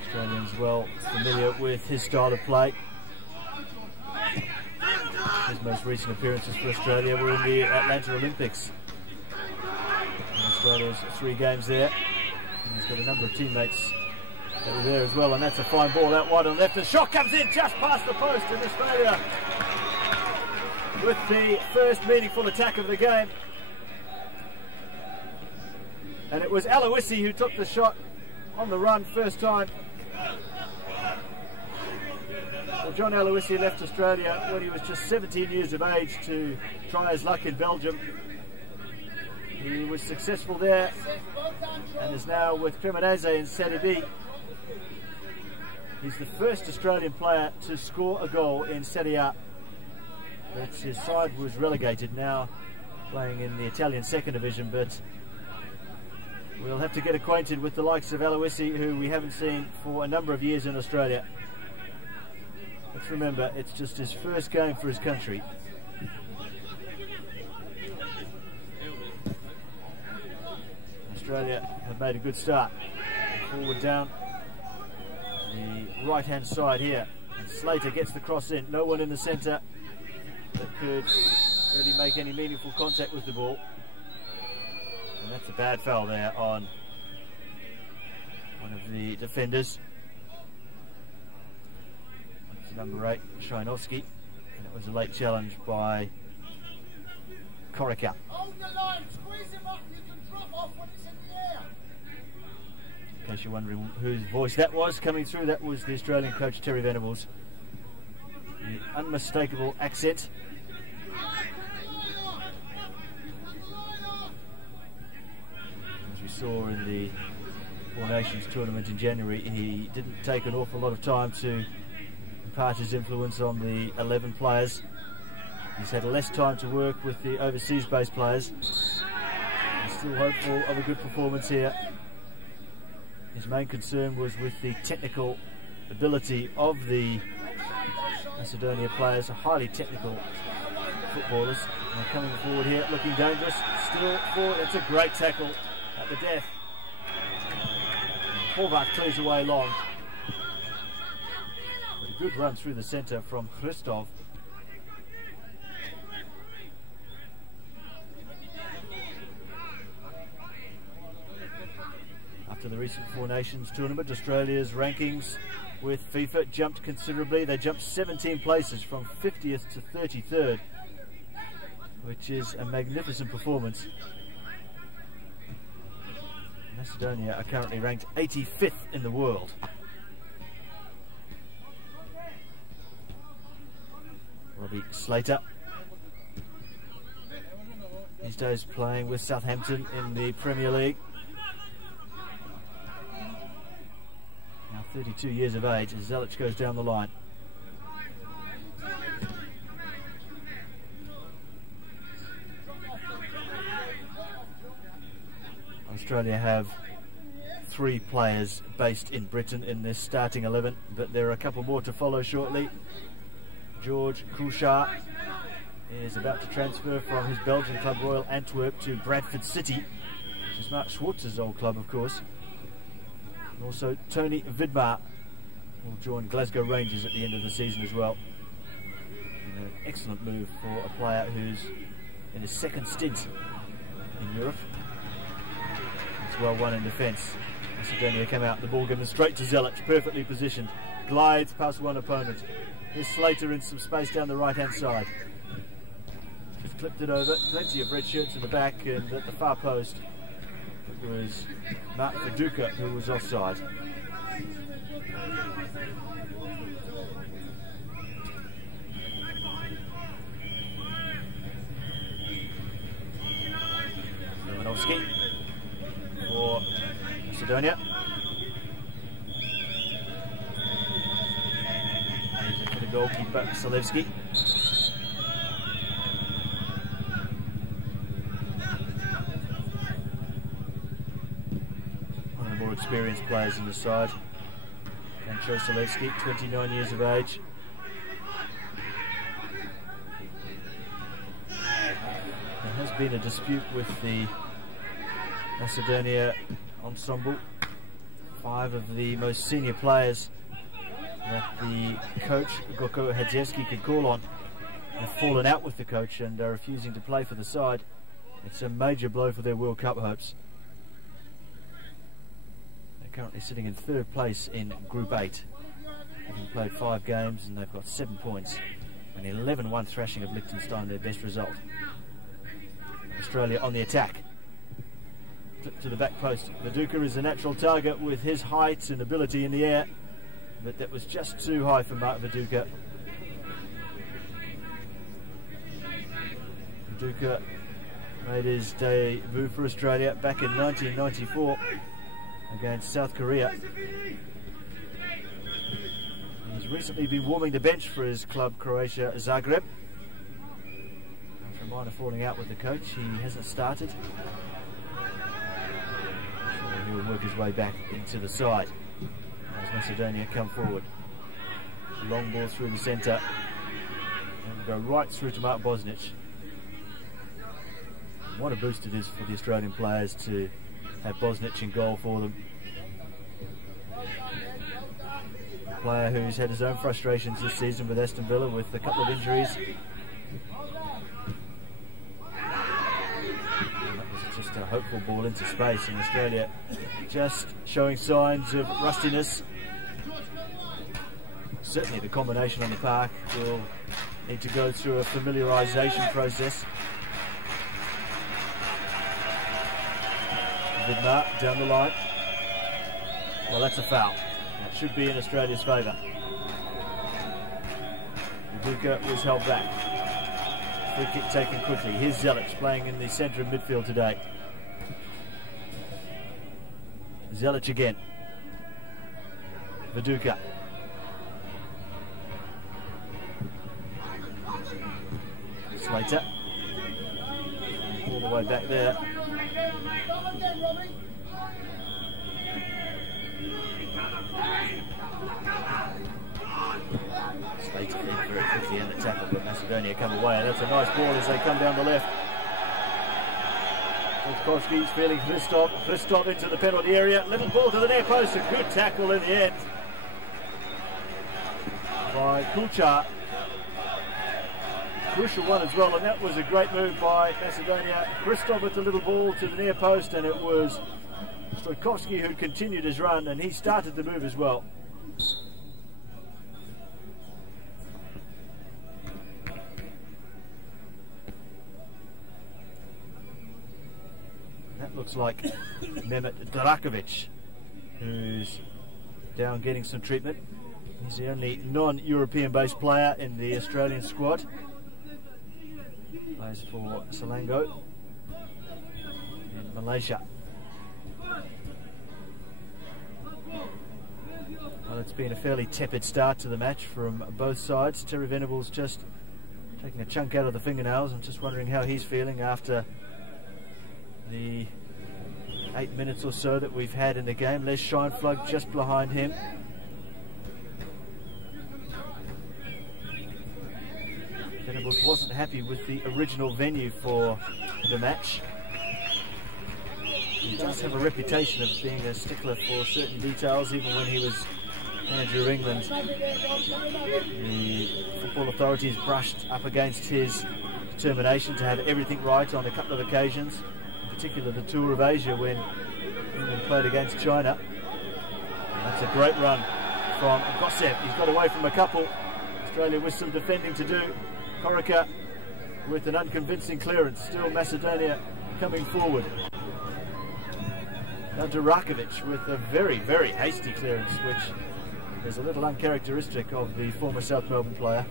Australians well familiar with his style of play. His most recent appearances for Australia were in the Atlanta Olympics. And Australia's 3 games there. And he's got a number of teammates that were there as well, and that's a fine ball out wide on left. The shot comes in just past the post, and Australia with the first meaningful attack of the game. And it was Aloisi who took the shot on the run first time. Well, John Aloisi left Australia when he was just 17 years of age to try his luck in Belgium. He was successful there and is now with Cremonese in Serie B. He's the first Australian player to score a goal in Serie A. But his side was relegated, now playing in the Italian second division, but we'll have to get acquainted with the likes of Aloisi, who we haven't seen for a number of years in Australia. Let's remember, it's just his first game for his country. Australia have made a good start. Forward down the right-hand side here. And Slater gets the cross in. No one in the centre that could really make any meaningful contact with the ball. And that's a bad foul there on one of the defenders. That's number 8, Shinovsky. And it was a late challenge by Korika. Hold the line, squeeze him up, you can drop off when it's in the air. In case you're wondering whose voice that was coming through, that was the Australian coach Terry Venables. The unmistakable accent. As we saw in the Four Nations tournament in January, he didn't take an awful lot of time to impart his influence on the 11 players. He's had less time to work with the overseas-based players. He's still hopeful of a good performance here. His main concern was with the technical ability of the Macedonia players, highly technical footballers. And they're coming forward here, looking dangerous. Still forward. It's a great tackle at the death. Horvath clears away long. But a good run through the centre from Christov. After the recent Four Nations tournament, Australia's rankings with FIFA jumped considerably. They jumped 17 places from 50th to 33rd, which is a magnificent performance. Macedonia are currently ranked 85th in the world. Robbie Slater, these days playing with Southampton in the Premier League. Now 32 years of age as Zelic goes down the line. Australia have 3 players based in Britain in this starting 11, but there are a couple more to follow shortly. George Krushar is about to transfer from his Belgian club Royal Antwerp to Bradford City, which is Mark Schwartz's old club, of course. And also Tony Vidmar will join Glasgow Rangers at the end of the season as well. And an excellent move for a player who's in his second stint in Europe. It's well won in defence. Macedonia come out, the ball given straight to Zelic, perfectly positioned. Glides past one opponent. Here's Slater in some space down the right hand side. Just clipped it over, plenty of red shirts in the back, and at the far post it was Mark Viduka who was offside. Lewandowski for Macedonia. For the goalkeeper, Salevski. One of the more experienced players in the side. Ancho Salevski, 29 years of age. There has been a dispute with the Macedonia ensemble. 5 of the most senior players that the coach Goko Hadziewski could call on have fallen out with the coach and are refusing to play for the side. It's a major blow for their World Cup hopes. They're currently sitting in 3rd place in Group 8, having played 5 games, and they've got 7 points. An 11-1 thrashing of Liechtenstein, their best result. Australia on the attack. Flip to the back post. Viduka is a natural target with his height and ability in the air, but that was just too high for Mark Viduka. Viduka made his debut for Australia back in 1994 against South Korea. He's recently been warming the bench for his club Croatia Zagreb. After a minor falling out with the coach, he hasn't started. So he'll work his way back into the side as Macedonia come forward. Long ball through the centre and go right through to Mark Bosnic. What a boost it is for the Australian players to have Bosnic in goal for them. A player who's had his own frustrations this season with Aston Villa with a couple of injuries. And that was just a hopeful ball into space, and Australia just showing signs of rustiness. Certainly the combination on the park will need to go through a familiarisation process. Vidmar down the line. Well, that's a foul. That should be in Australia's favour. Viduka was held back. Free kick taken quickly. Here's Zelic playing in the centre of midfield today. Zelic again. Viduka. Slater. All the way back there. Slater in very quickly in the tackle, but Macedonia come away, and that's a nice ball as they come down the left. Kowski's feeling Christoph into the penalty area. Little ball to the near post, a good tackle in the end by Kulchar. Crucial one as well, and that was a great move by Macedonia. Christoph with the little ball to the near post, and it was Stojkovski who continued his run, and he started the move as well. That looks like Mehmet Durakovic, who's down getting some treatment. He's the only non-European based player in the Australian squad. Plays for Selangor in Malaysia. Well, it's been a fairly tepid start to the match from both sides. Terry Venables just taking a chunk out of the fingernails. I'm just wondering how he's feeling after the 8 minutes or so that we've had in the game. Les Scheinflug just behind him. Venables wasn't happy with the original venue for the match. He does have a reputation of being a stickler for certain details, even when he was manager of England. The football authorities brushed up against his determination to have everything right on a couple of occasions, in particular the Tour of Asia when England played against China. And that's a great run from Gosev. He's got away from a couple. Australia with some defending to do. Corica with an unconvincing clearance. Still Macedonia coming forward. Now Durakovic with a very, very hasty clearance, which is a little uncharacteristic of the former South Melbourne player.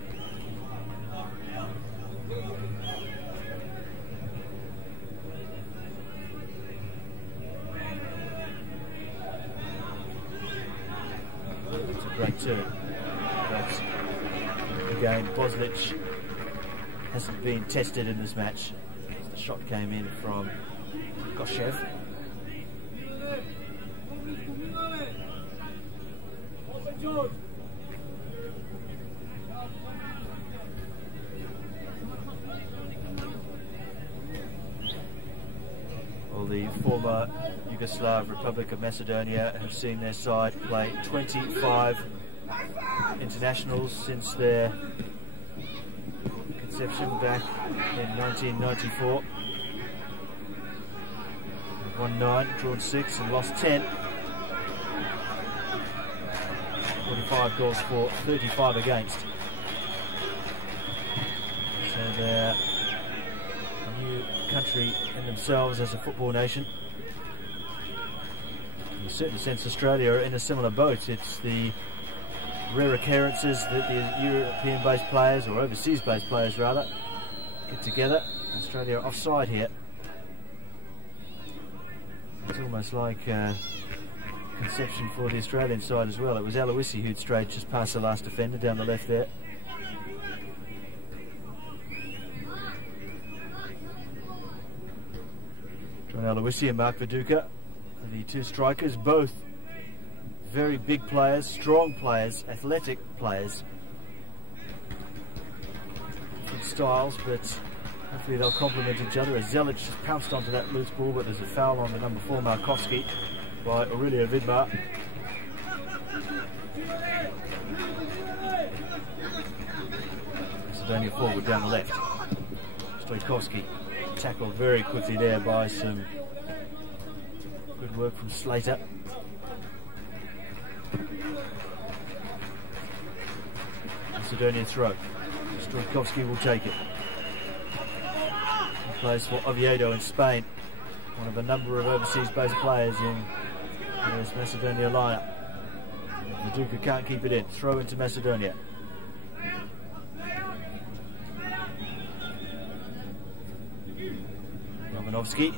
It's a great turn. But again, Bosnic hasn't been tested in this match. The shot came in from Gosev. Well, the former Yugoslav Republic of Macedonia have seen their side play 25 internationals since their conception back in 1994. They've won 9, drawn 6 and lost 10. 45 goals for, 35 against. So they're a new country in themselves as a football nation. In a certain sense, Australia are in a similar boat. It's the rare occurrences that the European-based players, or overseas-based players rather, get together. Australia are offside here. It's almost like conception for the Australian side as well. It was Aloisi who'd strayed just past the last defender down the left there. John Aloisi and Mark Viduka, the two strikers, both very big players, strong players, athletic players. Different styles, but hopefully they'll complement each other. As Zelic just pounced onto that loose ball, but there's a foul on the number 4, Markovski, by Aurelio Vidmar. Macedonia forward down the left. Stojkovski tackled very quickly there by some good work from Slater. Macedonia throw. Stojkovski will take it. He plays for Oviedo in Spain. One of a number of overseas-based players in this Macedonia lineup. Viduka can't keep it in. Throw into Macedonia. Romanovski.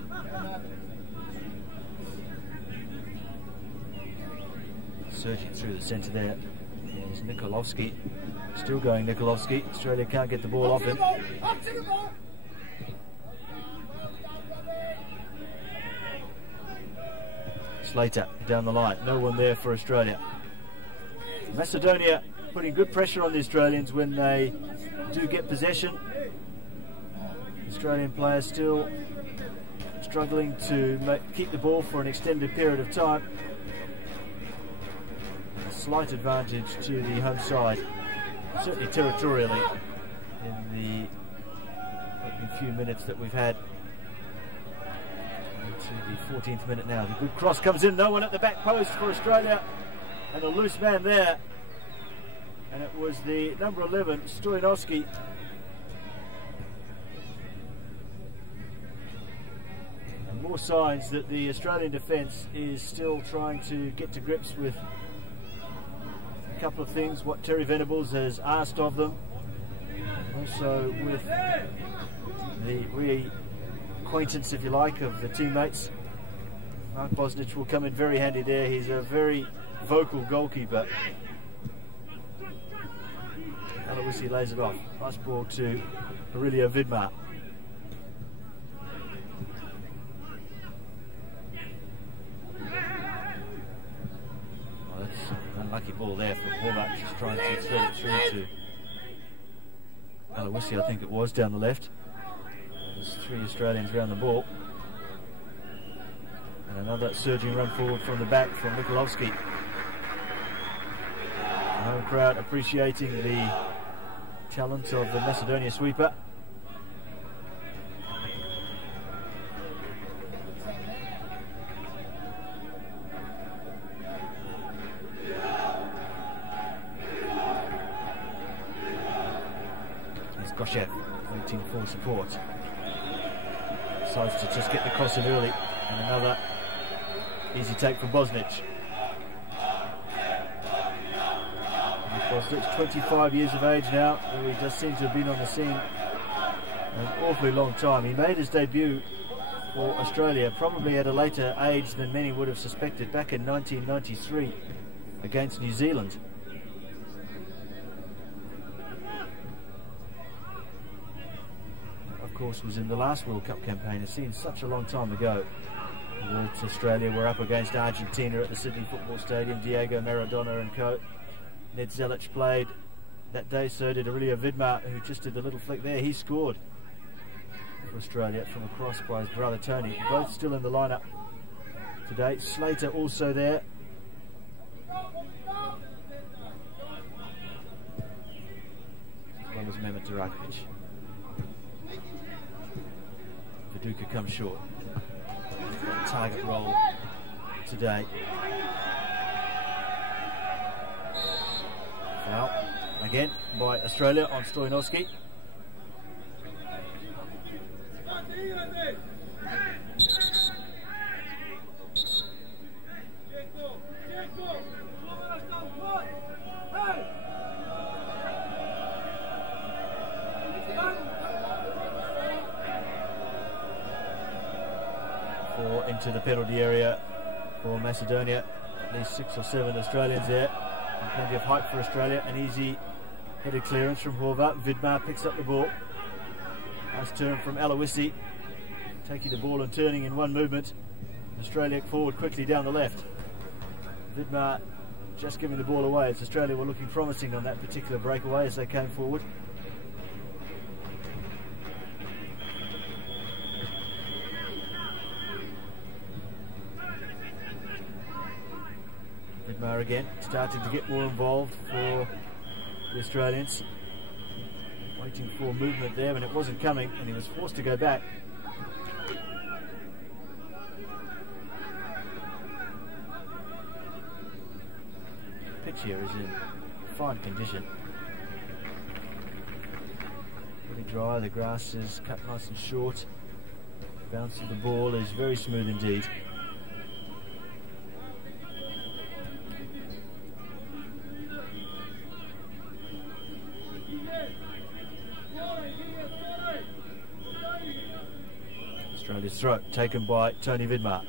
Surging through the centre there is Nikolovski. Still going Nikolovski. Australia can't get the ball off him. Slater down the line. No one there for Australia. Macedonia putting good pressure on the Australians when they do get possession. Australian players still struggling to keep the ball for an extended period of time. A slight advantage to the home side, certainly territorially, in the opening few minutes that we've had. To the 14th minute now. The good cross comes in. No one at the back post for Australia, and a loose man there. And it was the number 11, Stoyanovski. And more signs that the Australian defence is still trying to get to grips with a couple of things, what Terry Venables has asked of them. Also with the reacquaintance, if you like, of the teammates. Mark Bosnich will come in very handy there. He's a very vocal goalkeeper. Aloisi lays it off. Nice ball to Aurelio Vidmar. Oh, that's an unlucky ball there for Horvath, just trying to thread it through to Aloisi, I think it was, down the left. There's 3 Australians around the ball. And another surging run forward from the back from Nikolovski. The home crowd appreciating the talent of the Macedonia sweeper. There's Goshev waiting for support. Decides to just get the cross in early, and another easy take from Bosnich. Bosnich, 25 years of age now, he does seem to have been on the scene an awfully long time. He made his debut for Australia probably at a later age than many would have suspected, back in 1993 against New Zealand. Of course, was in the last World Cup campaign. It seems such a long time ago that Australia were up against Argentina at the Sydney Football Stadium. Diego Maradona and co. Ned Zelic played that day, so did Aurelio Vidmar, who just did the little flick there. He scored for Australia from a cross by his brother Tony. Both still in the lineup. today. Slater also there. As well as Mehmet Durakovic. Viduka comes short. Target roll today. Foul again by Australia on Stoyanovski. Into the penalty area for Macedonia. At least 6 or 7 Australians there. And plenty of height for Australia. An easy headed clearance from Horvath. Vidmar picks up the ball. Nice turn from Aloisi. Taking the ball and turning in one movement. Australia forward quickly down the left. Vidmar just giving the ball away as Australia were looking promising on that particular breakaway as they came forward. Vidmar again, starting to get more involved for the Australians. Waiting for movement there, and it wasn't coming, and he was forced to go back. The pitch here is in fine condition. Pretty dry, the grass is cut nice and short. The bounce of the ball is very smooth indeed. Australia's throw taken by Tony Vidmar.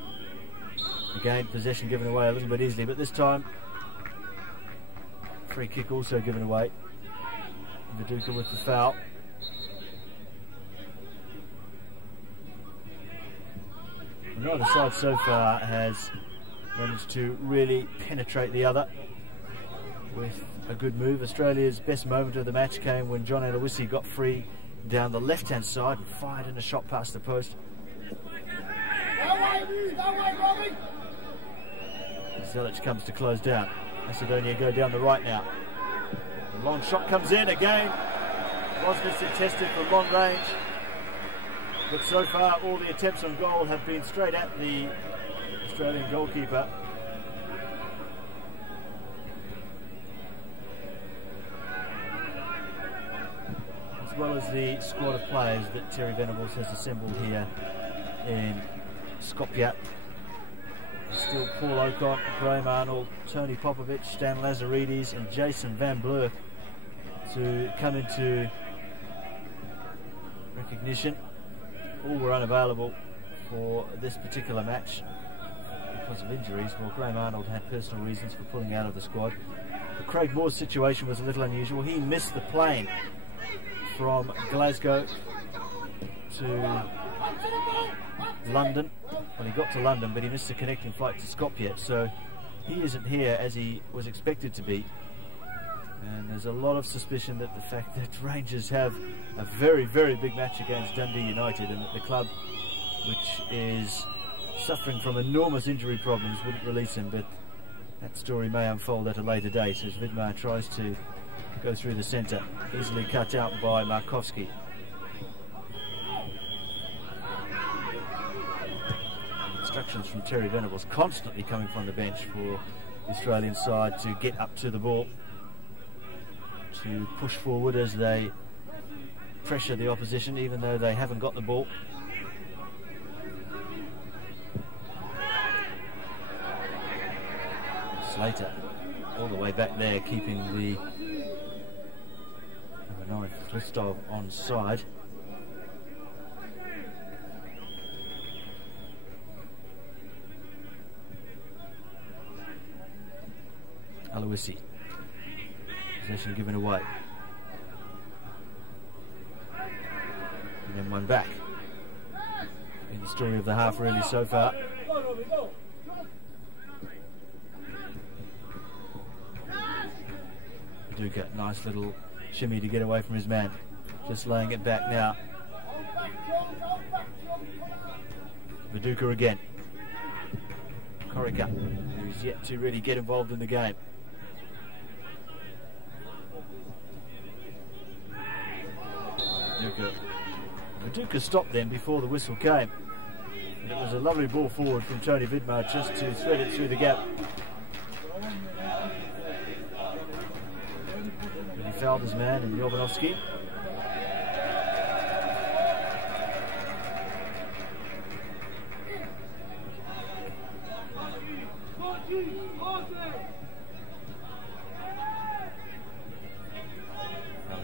Again, possession given away a little bit easily, but this time free kick also given away. Viduka with the foul. Neither side so far has managed to really penetrate the other with a good move. Australia's best moment of the match came when John Aloisi got free down the left-hand side and fired in a shot past the post. Zelic comes to close down. Macedonia go down the right now. The long shot comes in again. Wasn't contested for long range. But so far all the attempts on goal have been straight at the Australian goalkeeper. As well as the squad of players that Terry Venables has assembled here in Skopje. Still Paul Ocott, Graham Arnold, Tony Popovic, Stan Lazaridis and Jason Van Bleur to come into recognition. All were unavailable for this particular match because of injuries. Well, Graham Arnold had personal reasons for pulling out of the squad. But Craig Moore's situation was a little unusual. He missed the plane from Glasgow to London. Well, he got to London, but he missed the connecting flight to Skopje, so he isn't here as he was expected to be. And there's a lot of suspicion that the fact that Rangers have a very, very big match against Dundee United, and that the club, which is suffering from enormous injury problems, wouldn't release him. But that story may unfold at a later date as Vidmar tries to go through the centre, easily cut out by Markovski. Instructions from Terry Venables constantly coming from the bench for the Australian side to get up to the ball, to push forward as they pressure the opposition even though they haven't got the ball. Slater all the way back there, keeping the number 9 Christov on side. Aloisi. Possession given away. And then one back. In the story of the half really so far. Duca, nice little shimmy to get away from his man. Just laying it back now. Viduka again. Korica, who's yet to really get involved in the game. Viduka stopped then before the whistle came. And it was a lovely ball forward from Tony Vidmar just to thread it through the gap. And he fouled his man in Jovanovski.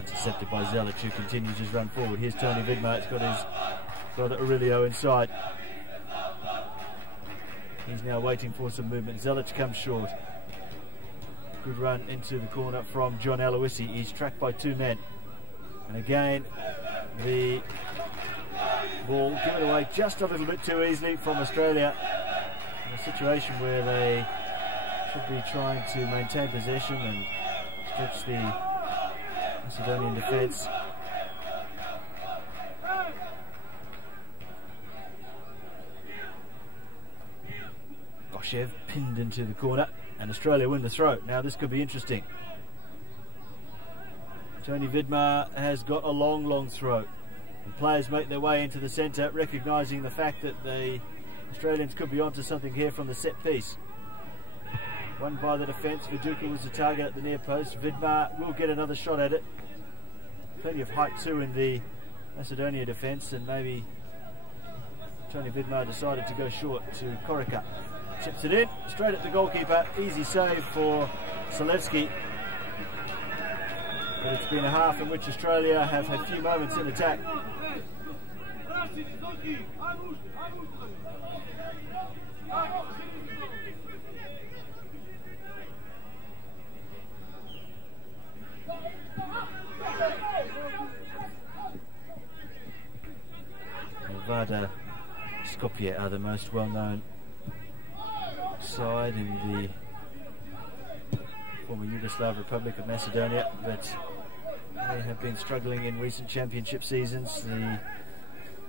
Intercepted by Zelic, who continues his run forward. Here's Tony Vidmar. It's got his brother Aurelio inside. He's now waiting for some movement. Zelic comes short. Good run into the corner from John Aloisi. He's tracked by two men. And again, the ball given away just a little bit too easily from Australia. In a situation where they should be trying to maintain possession and stretch the Macedonian defence. Goshev pinned into the corner and Australia win the throw. Now this could be interesting. Tony Vidmar has got a long throw. And players make their way into the centre, recognising the fact that the Australians could be onto something here from the set piece. Won by the defence. Viduka was the target at the near post. Vidmar will get another shot at it. Plenty of height too in the Macedonia defence, and maybe Tony Vidmar decided to go short to Korica. Chips it in, straight at the goalkeeper. Easy save for Zalewski. But it's been a half in which Australia have had few moments in attack. Vardar Skopje are the most well-known side in the former Yugoslav Republic of Macedonia, but they have been struggling in recent championship seasons. The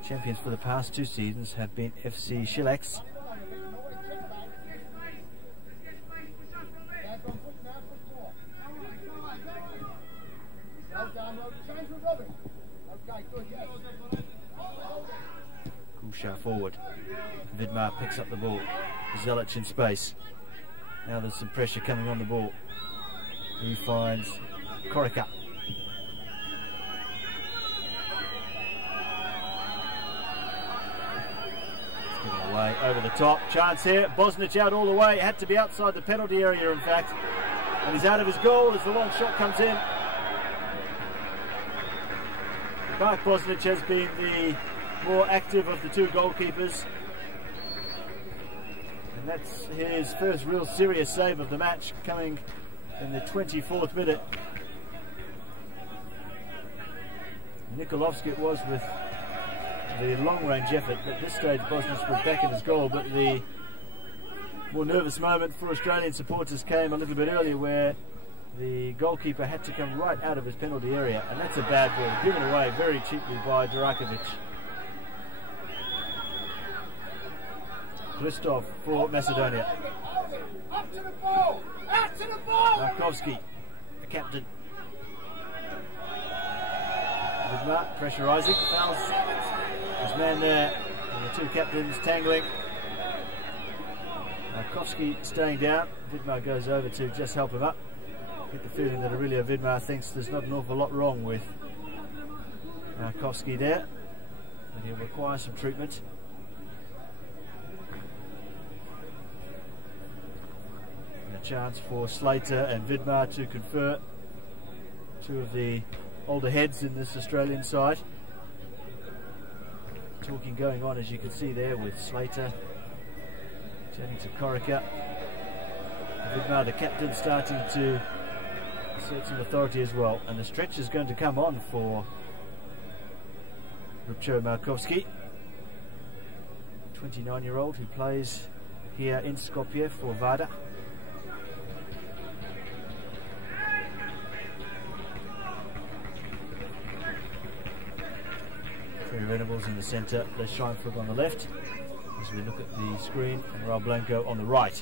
champions for the past two seasons have been FC Šilac. Kusha forward. Vidmar picks up the ball. Zelic in space. Now there's some pressure coming on the ball. He finds Korica. It's given away over the top. Chance here. Bosnic out all the way. Had to be outside the penalty area, in fact. And he's out of his goal as the long shot comes in. Mark Bosnic has been the more active of the two goalkeepers. And that's his first real serious save of the match, coming in the 24th minute. Nikolovski it was with the long-range effort, but at this stage Bosnic was back in his goal. But the more nervous moment for Australian supporters came a little bit earlier, where the goalkeeper had to come right out of his penalty area, and that's a bad ball, given away very cheaply by Durakovic. Glistov for Macedonia. Up to the ball! Out to the ball! Markovski, the captain. Vidmar pressurising, fouls his man there, and the two captains tangling. Markovski staying down. Vidmar goes over to just help him up. Get the feeling that Aurelio Vidmar thinks there's not an awful lot wrong with Markovski there, and he'll require some treatment. And a chance for Slater and Vidmar to confer, two of the older heads in this Australian side. Talking going on, as you can see there, with Slater turning to Korica. Vidmar, the captain, starting to assert some authority as well, and the stretch is going to come on for Rupcho Markovski, 29-year-old who plays here in Skopje for Vardar. Three Venables in the centre, Les Scheinfeld on the left. As we look at the screen, and Raul Blanco on the right.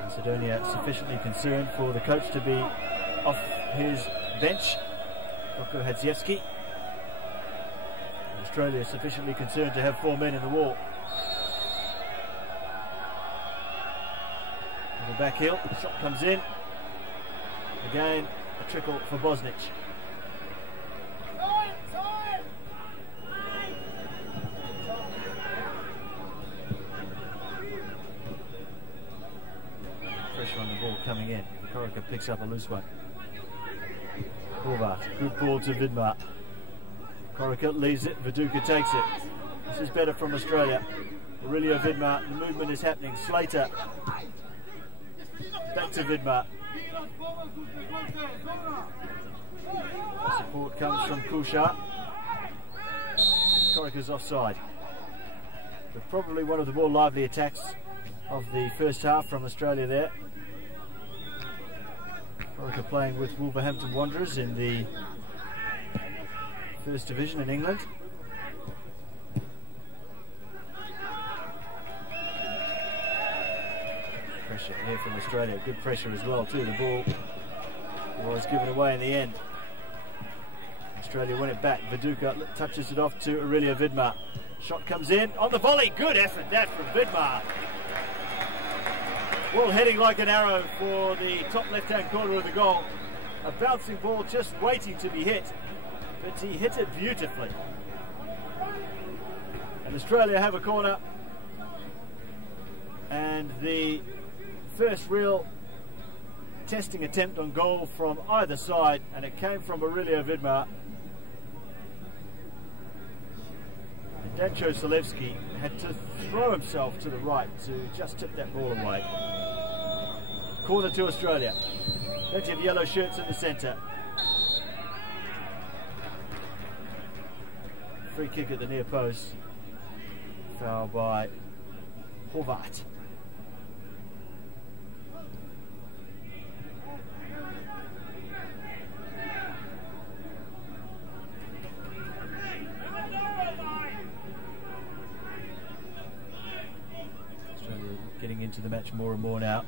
Macedonia sufficiently concerned for the coach to be off his bench, Roko Hadziewski. Australia sufficiently concerned to have 4 men in the wall. On the back heel, the shot comes in. Again, a trickle for Bosnic. Pressure on the ball coming in. Korica picks up a loose one. Horvath, good ball to Vidmar. Korica leaves it, Viduka takes it. This is better from Australia. Aurelio Vidmar, the movement is happening. Slater, back to Vidmar. The support comes from Kushar. Korica's offside. But probably one of the more lively attacks of the first half from Australia there. Korica playing with Wolverhampton Wanderers in the First Division in England. Pressure here from Australia, good pressure as well too. The ball was given away in the end. Australia won it back. Viduka touches it off to Aurelio Vidmar. Shot comes in on the volley. Good effort that from Vidmar. Ball heading like an arrow for the top left-hand corner of the goal. A bouncing ball just waiting to be hit, but he hit it beautifully. And Australia have a corner, and the first real testing attempt on goal from either side, and it came from Aurelio Vidmar. And Dancho Zalewski had to throw himself to the right to just tip that ball away. Corner to Australia. Plenty of yellow shirts in the centre. Free kick at the near post. Foul by Horvath. Australia getting into the match more and more now.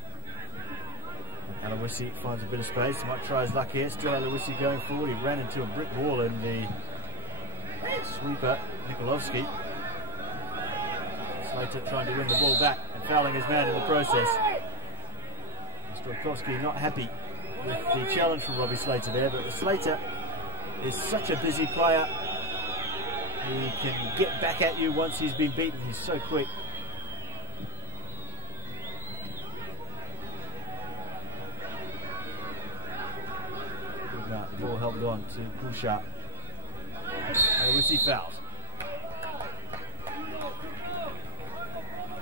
Aloisi finds a bit of space, might try his luck here. Still Aloisi going forward. He ran into a brick wall in the sweeper, Nikolovsky. Slater trying to win the ball back and fouling his man in the process. Strojkovski not happy with the challenge from Robbie Slater there, but Slater is such a busy player. He can get back at you once he's been beaten. He's so quick. The ball held on to Kushar. Aloisi fouls.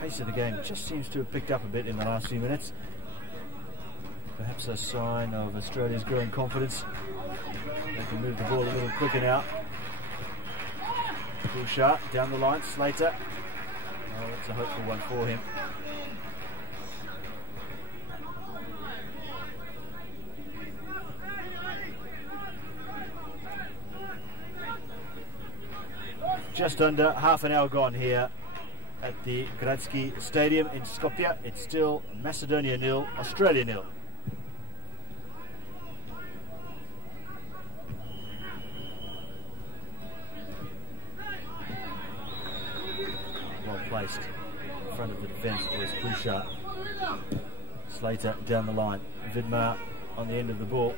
Pace of the game just seems to have picked up a bit in the last few minutes. Perhaps a sign of Australia's growing confidence. They can move the ball a little quicker now. Kushar down the line, Slater. Oh, that's a hopeful one for him. Just under half an hour gone here at the Gradski Stadium in Skopje. It's still Macedonia 0, Australia 0. Well placed in front of the defence was Kushar. Slater down the line. Vidmar on the end of the ball.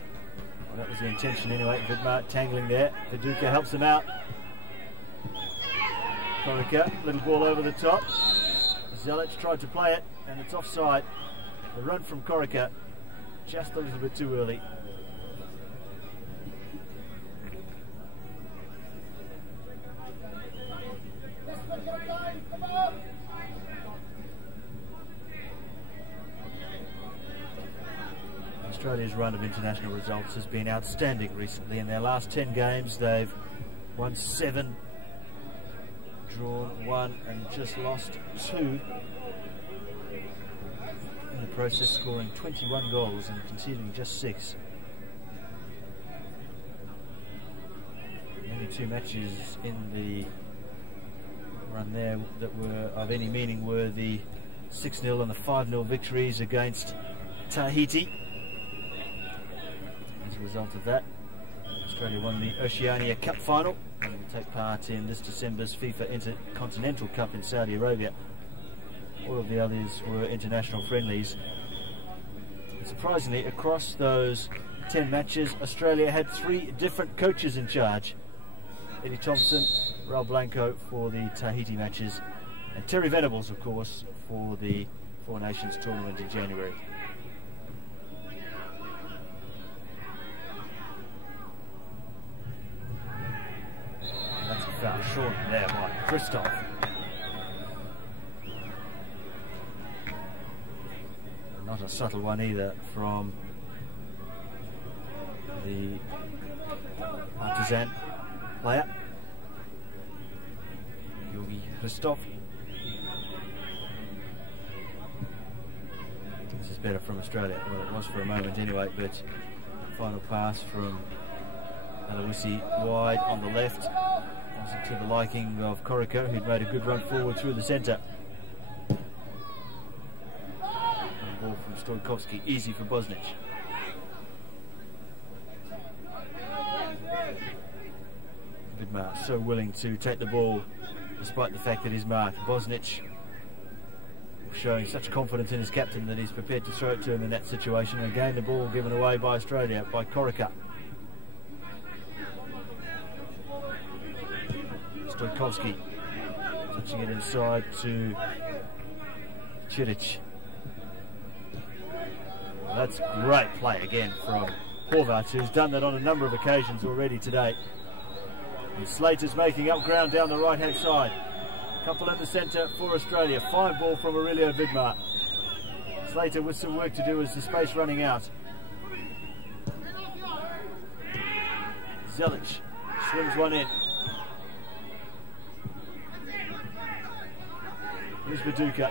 Well, that was the intention anyway. Vidmar tangling there. Viduka helps him out. Korica, little ball over the top. Zelic tried to play it, and it's offside. The run from Korica, just a little bit too early. Australia's run of international results has been outstanding recently. In their last 10 games, they've won 7, drawn 1 and just lost 2. In the process, scoring 21 goals and conceding just 6. Many two matches in the run there that were of any meaning were the 6-0 and the 5-0 victories against Tahiti. As a result of that, Australia won the Oceania Cup final and will take part in this December's FIFA Intercontinental Cup in Saudi Arabia. All of the others were international friendlies. And surprisingly, across those 10 matches, Australia had 3 different coaches in charge. Eddie Thompson, Raul Blanco for the Tahiti matches, and Terry Venables, of course, for the Four Nations tournament in January. That's a foul short there by Christoph. Not a subtle one either from the Partizan player, Yogi Christoph. This is better from Australia. Well, it was for a moment anyway, but final pass from Aloisi wide on the left. Wasn't to the liking of Corica, who'd made a good run forward through the centre. Ball from Stojkovski, easy for Bosnic. Vidmar so willing to take the ball despite the fact that he's marked. Bosnic showing such confidence in his captain that he's prepared to throw it to him in that situation. And again the ball given away by Australia, by Corica. Stojkovski touching it inside to Ciric. That's great play again from Horvath, who's done that on a number of occasions already today. And Slater's making up ground down the right hand side. Couple at the centre for Australia. Fine ball from Aurelio Vidmar. Slater with some work to do as the space running out. Zelic swings one in. Here's Viduka.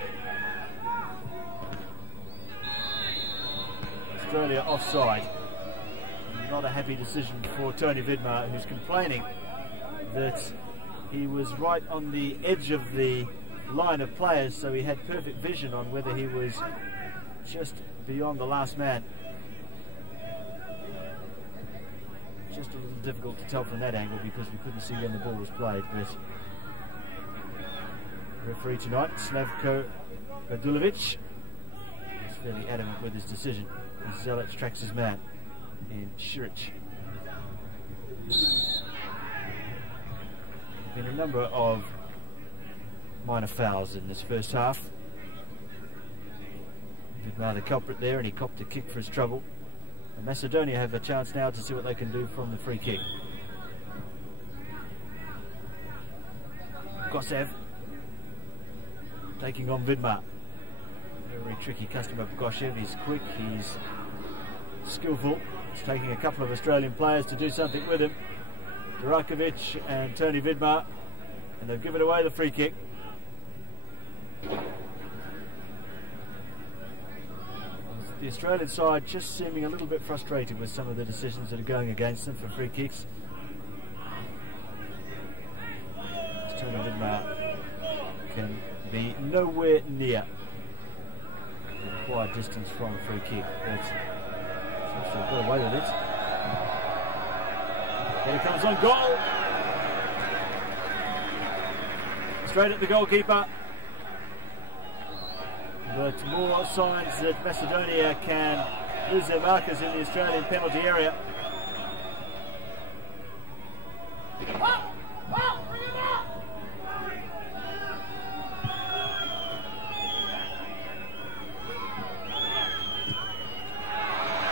Australia offside. Not a happy decision for Tony Vidmar, who's complaining that he was right on the edge of the line of players, so he had perfect vision on whether he was just beyond the last man. Just a little difficult to tell from that angle because we couldn't see when the ball was played, but referee tonight, Slavko Radulovic, is fairly adamant with his decision. Zelic tracks his man in Ciric. Been a number of minor fouls in this first half. Vidmar the culprit there, and he copped a kick for his trouble. And Macedonia have a chance now to see what they can do from the free kick. Gosev taking on Vidmar. Very tricky customer for Gosev. He's quick, he's skillful. It's taking a couple of Australian players to do something with him. Durakovic and Tony Vidmar, and they've given away the free kick. The Australian side just seeming a little bit frustrated with some of the decisions that are going against them for free kicks. Tony Vidmar can be nowhere near the required distance from a free kick, but he's got away with it. Here it comes on goal. Straight at the goalkeeper. But more signs that Macedonia can lose their markers in the Australian penalty area.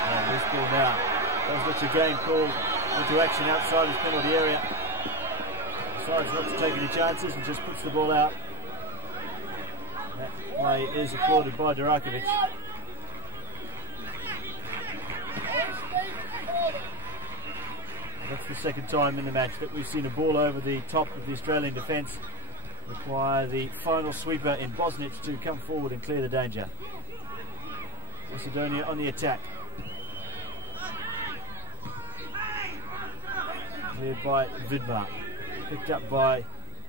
And this ball now. That's a game called into action outside his penalty area. Decides not to take any chances and just puts the ball out. That play is applauded by Durakovic. That's the second time in the match that we've seen a ball over the top of the Australian defence require the final sweeper in Bosnic to come forward and clear the danger. Macedonia on the attack. Cleared by Vidmar. Picked up by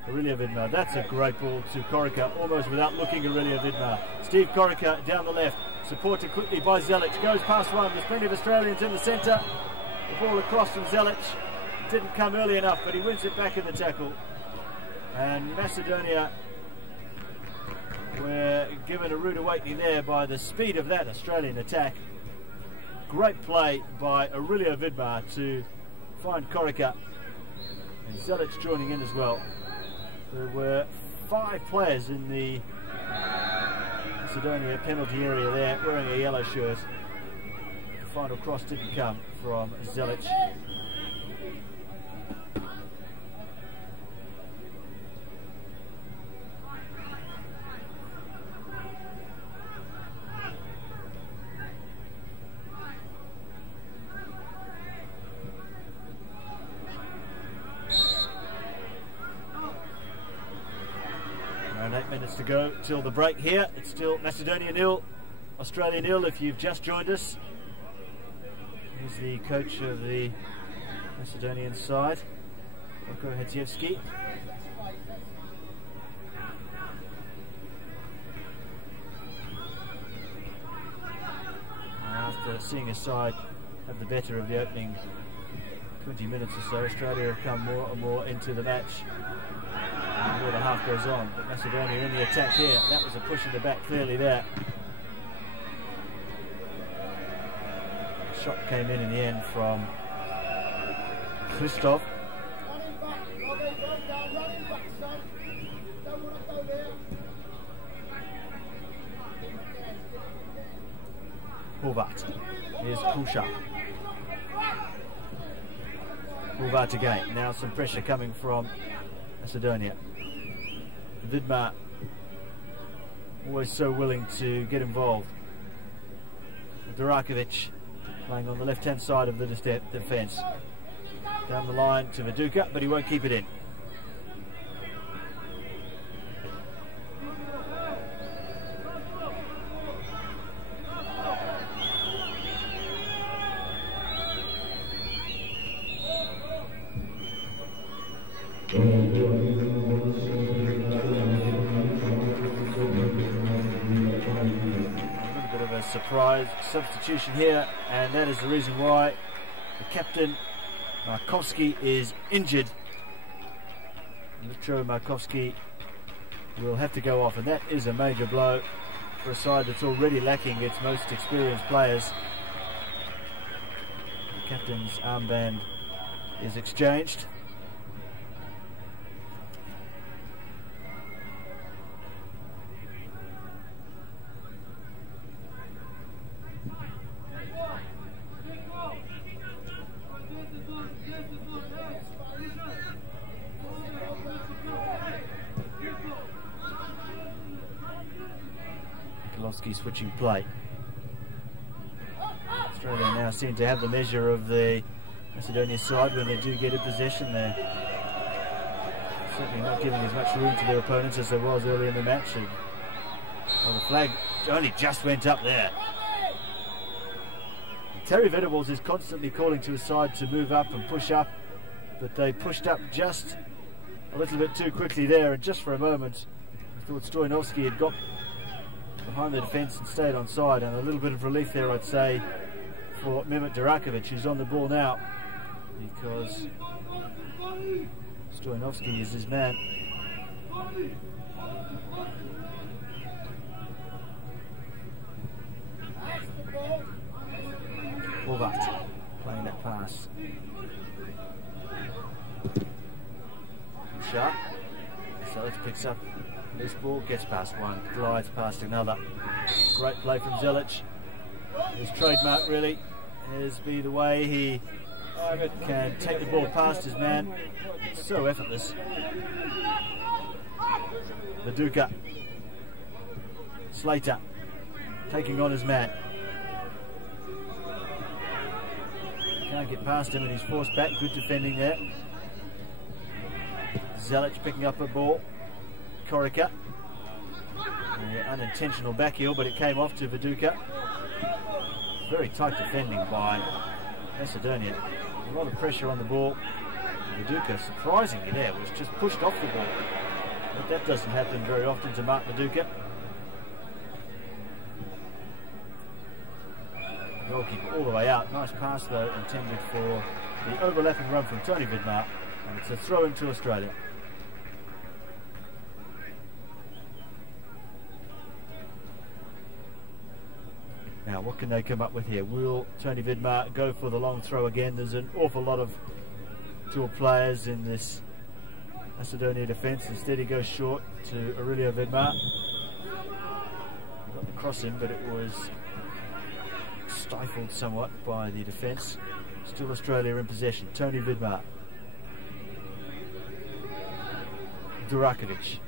Aurelia Vidmar. That's a great ball to Corica, almost without looking. Aurelia Vidmar. Steve Corica down the left, supported quickly by Zelic. Goes past one. There's plenty of Australians in the centre. The ball across from Zelic. Didn't come early enough, but he wins it back in the tackle. And Macedonia were given a rude awakening there by the speed of that Australian attack. Great play by Aurelia Vidmar to find Corica. And Zelic joining in as well. There were 5 players in the Macedonia penalty area there wearing a yellow shirt. The final cross didn't come from Zelic. Around 8 minutes to go till the break here. It's still Macedonia 0, Australia 0 if you've just joined us. He's the coach of the Macedonian side, Roko Hadzievski. After seeing his side have the better of the opening 20 minutes or so, Australia have come more and more into the match. The more the half goes on, but Macedonia in the attack here. That was a push in the back clearly there. Shot came in the end from Christoph. Horvat. Here's Kusha. Horvat again. Now some pressure coming from Macedonia. Vidmar always so willing to get involved. Durakovic playing on the left-hand side of the defence. Down the line to Viduka, but he won't keep it in. Surprise substitution here, and that is the reason why the captain Markovski is injured. Mitro Markovski will have to go off, and that is a major blow for a side that's already lacking its most experienced players. The captain's armband is exchanged. Switching play. Australia now seem to have the measure of the Macedonia side when they do get a possession. They're certainly not giving as much room to their opponents as there was early in the match. And, well, the flag only just went up there. And Terry Venables is constantly calling to his side to move up and push up, but they pushed up just a little bit too quickly there, and just for a moment I thought Stoyanovski had got behind the defence and stayed on side, and a little bit of relief there, I'd say, for Mehmet Durakovic, who's on the ball now, because Stoyanovski is his man. Horvat playing that pass. Sharp. Zelic picks up this ball, gets past one, glides past another. Great play from Zelic. His trademark really is be the way he can take the ball past his man. It's so effortless. Viduka. Slater taking on his man. Can't get past him and he's forced back. Good defending there. Zelic picking up a ball. Corica. Unintentional back heel, but it came off to Viduka. Very tight defending by Macedonia. A lot of pressure on the ball. Viduka, surprisingly there, was just pushed off the ball. But that doesn't happen very often to Mark Viduka. Goalkeeper all the way out. Nice pass though, intended for the overlapping run from Tony Vidmar, and it's a throw into Australia. Now, what can they come up with here? Will Tony Vidmar go for the long throw again? There's an awful lot of dual players in this Macedonia defence. Instead, he goes short to Aurelio Vidmar. Got the cross in, but it was stifled somewhat by the defence. Still Australia in possession. Tony Vidmar. Durakovic.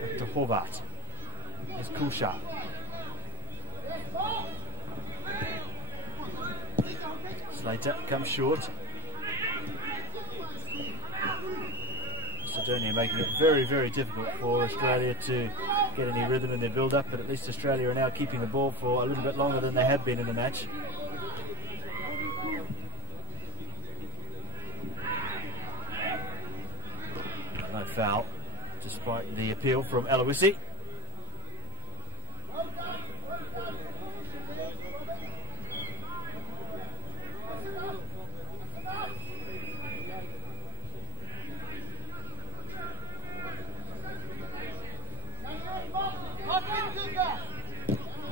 Back to Horvat. There's Kulshar. Slater comes short. Macedonia making it very, very difficult for Australia to get any rhythm in their build-up, but at least Australia are now keeping the ball for a little bit longer than they have been in the match. No foul, despite the appeal from Aloisi.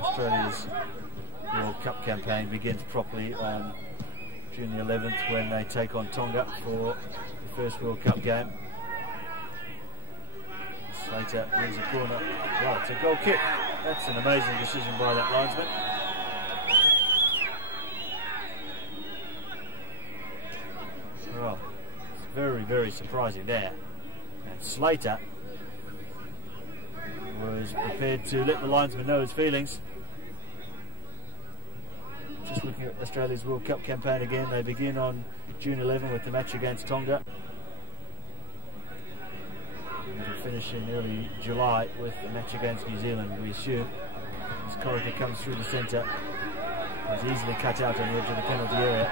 Australia's World Cup campaign begins properly on June the 11th when they take on Tonga for the first World Cup game. Slater wins a corner. Well, it's a goal kick. That's an amazing decision by that linesman. Well, it's very, very surprising there. And Slater was prepared to let the linesman know his feelings. Just looking at Australia's World Cup campaign again, they begin on June 11 with the match against Tonga. And they'll finish in early July with the match against New Zealand, we assume. As Corica comes through the centre, he's easily cut out on the edge of the penalty area.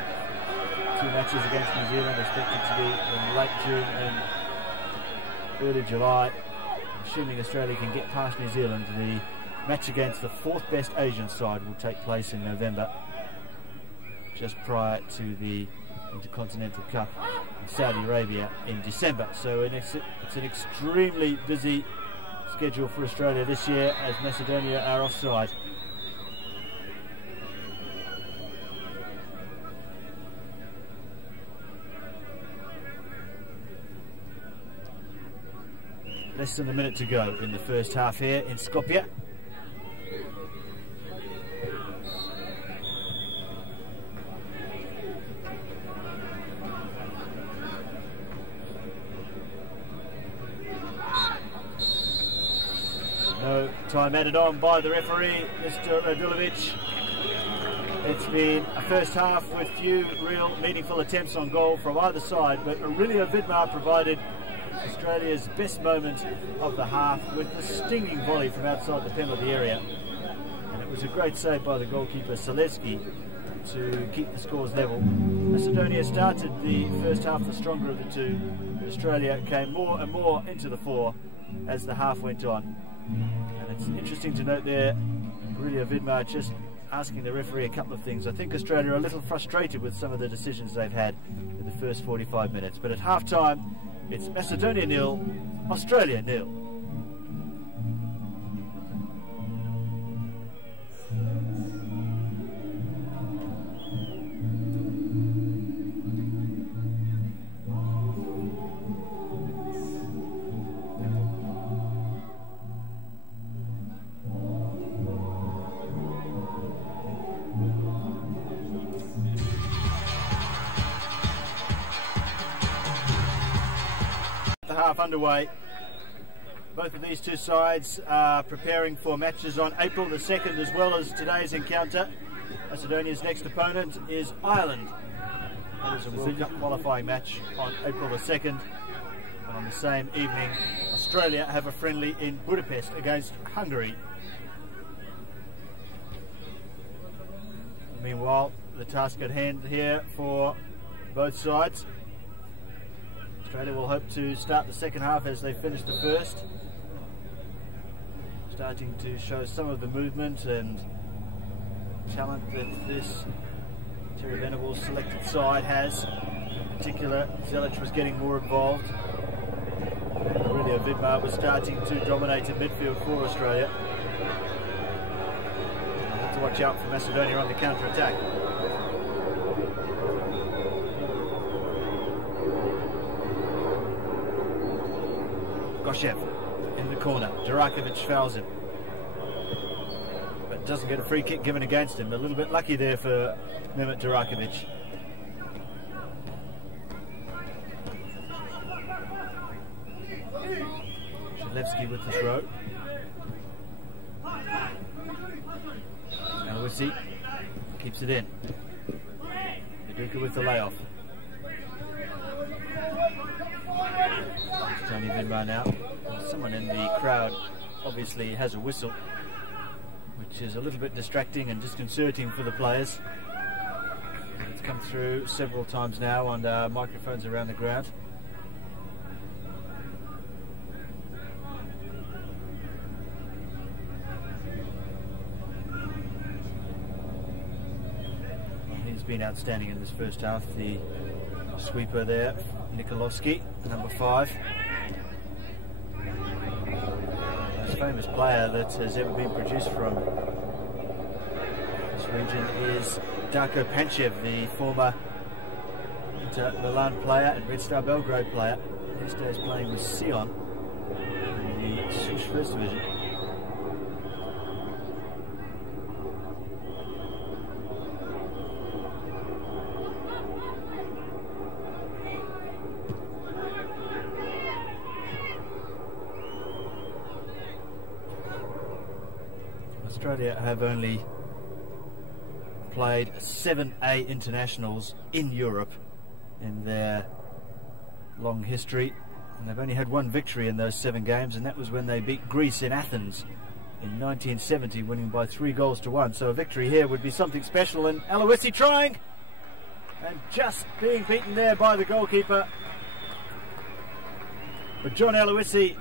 2 matches against New Zealand expected to be in late June and early July. Assuming Australia can get past New Zealand, the match against the 4th best Asian side will take place in November, just prior to the Intercontinental Cup in Saudi Arabia in December. So it's an extremely busy schedule for Australia this year, as Macedonia are offside. Less than a minute to go in the first half here in Skopje. No time added on by the referee, Mr. Radulovic. It's been a first half with few real meaningful attempts on goal from either side, but Aurelio Vidmar provided Australia's best moment of the half with a stinging volley from outside the penalty area. And it was a great save by the goalkeeper Selevski to keep the scores level. Macedonia started the first half the stronger of the two. Australia came more and more into the fore as the half went on. And it's interesting to note there, Aurelio Vidmar just asking the referee a couple of things. I think Australia are a little frustrated with some of the decisions they've had in the first 45 minutes. But at half-time, it's Macedonia 0, Australia 0. The half underway. Both of these two sides are preparing for matches on April the 2nd as well as today's encounter. Macedonia's next opponent is Ireland. That is a World Cup qualifying match on April the 2nd. And on the same evening, Australia have a friendly in Budapest against Hungary. Meanwhile, the task at hand here for both sides. Australia will hope to start the second half as they finish the first. Starting to show some of the movement and talent that this Terry Venables selected side has. In particular, Zelic was getting more involved. And Aurelio Vidmar was starting to dominate in midfield for Australia. They'll have to watch out for Macedonia on the counter-attack. Goshev in the corner. Durakovic fouls him, but doesn't get a free kick given against him. A little bit lucky there for Mehmet Durakovic. Shilevsky with the throw. Aloisi keeps it in. Viduka with the layoff. Tony Vidmar now. Someone in the crowd obviously has a whistle, which is a little bit distracting and disconcerting for the players. It's come through several times now on microphones around the ground. He's been outstanding in this first half. The sweeper there, Nikolovsky, number 5. Most famous player that has ever been produced from this region is Darko Panchev, the former Inter Milan player and Red Star Belgrade player. These days playing with Sion in the Swiss First Division. Australia have only played 7 A internationals in Europe in their long history, and they've only had 1 victory in those 7 games, and that was when they beat Greece in Athens in 1970, winning by 3-1. So a victory here would be something special. And Aloisi trying, and just being beaten there by the goalkeeper. But John Aloisi,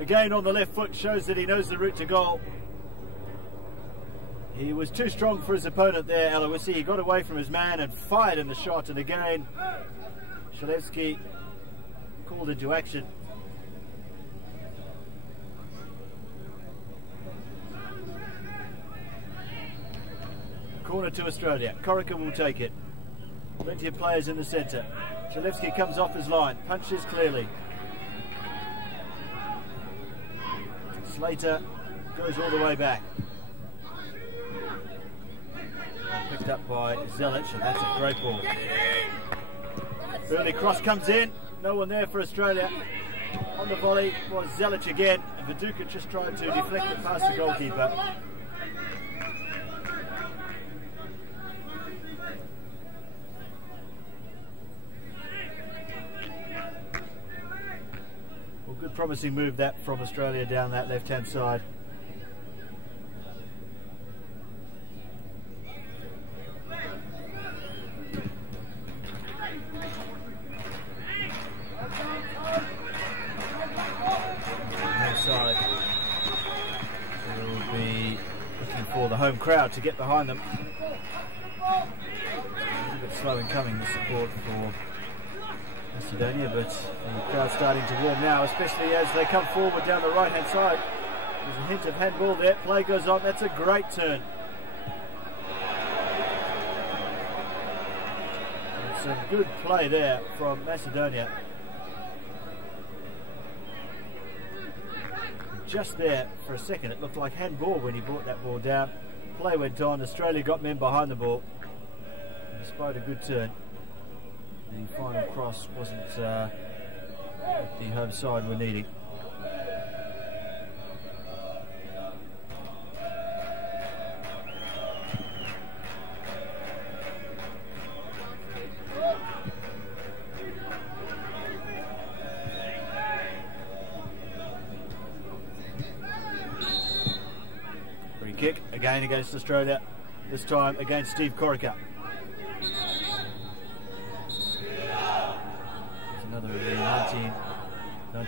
again on the left foot, shows that he knows the route to goal. He was too strong for his opponent there, Aloisi. He got away from his man and fired in the shot, and again Shilevsky called into action. Corner to Australia. Corica will take it. Plenty of players in the centre. Shilevsky comes off his line, punches clearly. Slater goes all the way back. Picked up by Zelic, and that's a great ball. Early cross comes in, no one there for Australia. On the volley was Zelic again, and Viduka just tried to deflect it past the goalkeeper. Well, good promising move that from Australia down that left-hand side. For the home crowd to get behind them. A little bit slow in coming, the support for Macedonia, but the crowd's starting to warm now, especially as they come forward down the right hand side. There's a hint of handball there. Play goes on. That's a great turn. And some good play there from Macedonia. Just there for a second it looked like handball when he brought that ball down. Play went on. Australia got men behind the ball. And despite a good turn, the final cross wasn't what the home side were needing. Kick again against Australia, this time against Steve Corica.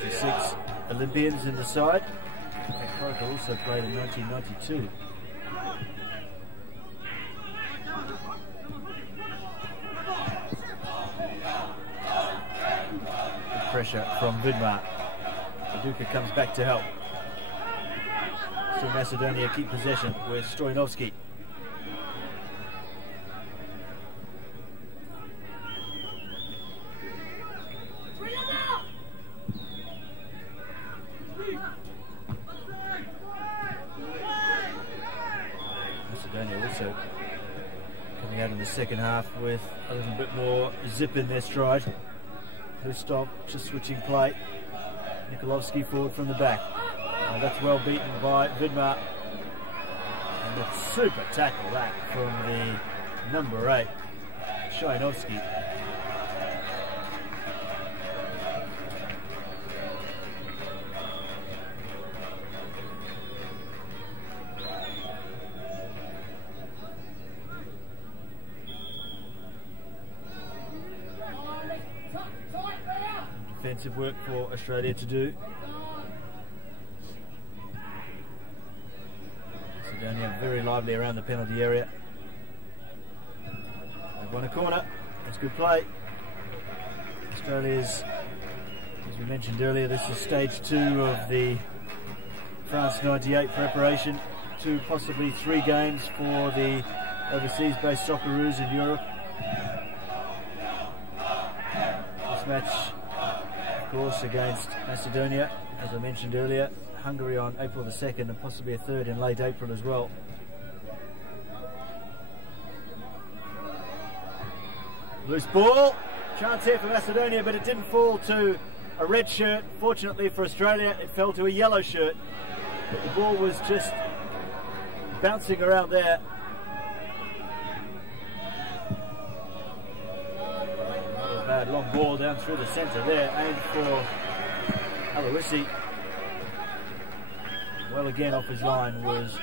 The 6 Olympians in the side. Croker also played in 1992. Good pressure from Vidmar. Paducah comes back to help. Still Macedonia keep possession with Stoyanovski. Macedonia also coming out in the second half with a little bit more zip in their stride. Hustov just switching play. Nikolovsky forward from the back. That's well beaten by Vidmar. And a super tackle that from the number 8, Stoyanovski. Defensive work for Australia to do. Macedonia very lively around the penalty area. They've won a corner. That's good play. Australia's, as we mentioned earlier, this is stage 2 of the France 98 preparation. 2, possibly 3 games for the overseas-based Socceroos in Europe. This match, of course, against Macedonia, as I mentioned earlier. Hungary on April the 2nd and possibly a 3rd in late April as well. Loose ball. Chance here for Macedonia, but it didn't fall to a red shirt. Fortunately for Australia, it fell to a yellow shirt. But the ball was just bouncing around there. Not a bad long ball down through the centre there, aimed for Aloisi. Well, again off his line was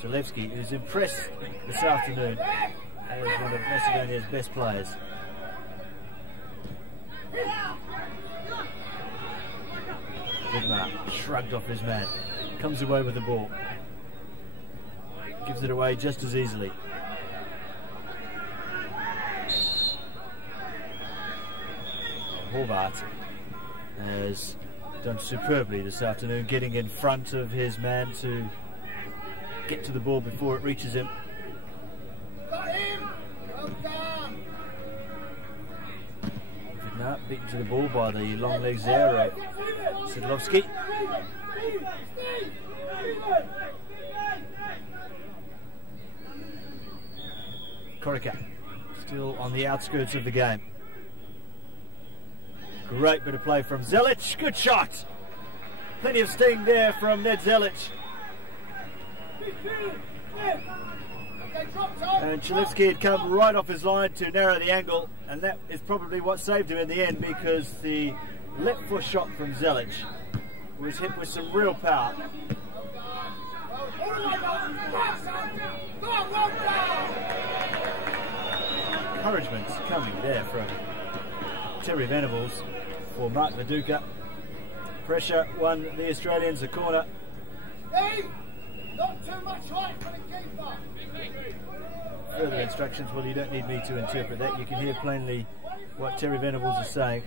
Zalewski, who's impressed this afternoon as one of Macedonia's best players. Vidmar shrugged off his man, comes away with the ball, gives it away just as easily. Horvath has done superbly this afternoon, getting in front of his man to get to the ball before it reaches him. Vidmar beaten to the ball by the long legs there of Sidlovski. Korica still on the outskirts of the game. Great bit of play from Zelic. Good shot. Plenty of sting there from Ned Zelic. And Chalivsky had come right off his line to narrow the angle, and that is probably what saved him in the end, because the left foot shot from Zelic was hit with some real power. Encouragement coming there from Terry Venables for Mark Paducah. Pressure won the Australians a corner. Not too much height for the keeper. Further instructions, well, you don't need me to interpret that. You can hear plainly what Terry Venables is saying.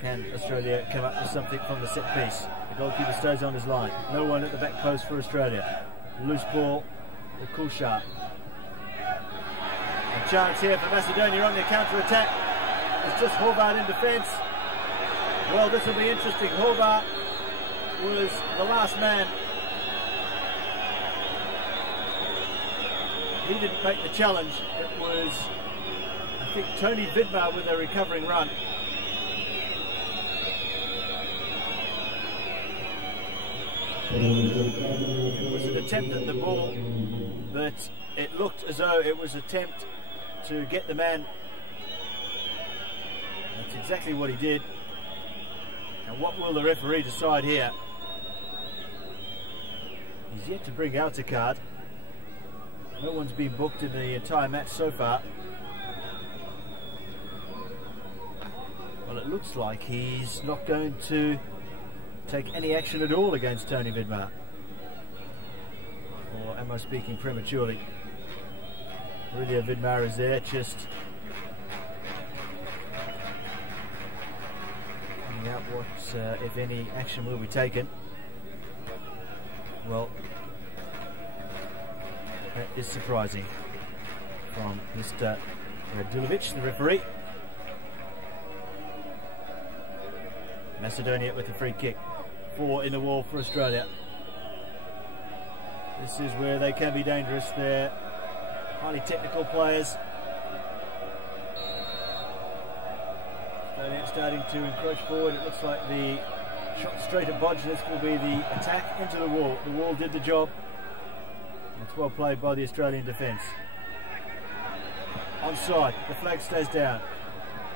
Can Australia come up with something from the set piece? The goalkeeper stays on his line. No one at the back post for Australia. Loose ball for Kulshar. A chance here for Macedonia on their counter-attack. It's just Horvath in defence. Well, this will be interesting. Horvath was the last man. He didn't make the challenge. It was, I think, Tony Vidmar with a recovering run. It was an attempt at the ball, but it looked as though it was an attempt to get the man. That's exactly what he did. And what will the referee decide here? He's yet to bring out a card. No one's been booked in the entire match so far. Well, it looks like he's not going to take any action at all against Tony Vidmar. Or am I speaking prematurely? Really, Vidmar is there, just finding out what, if any, action will be taken. Well, that is surprising from Mr. Radulovic, the referee. Macedonia with the free kick. 4 in the wall for Australia. This is where they can be dangerous. They're highly technical players. Australia starting to encroach forward. It looks like the shot straight at Bojanic will be the attack into the wall. The wall did the job. It's well played by the Australian defence. Onside, the flag stays down.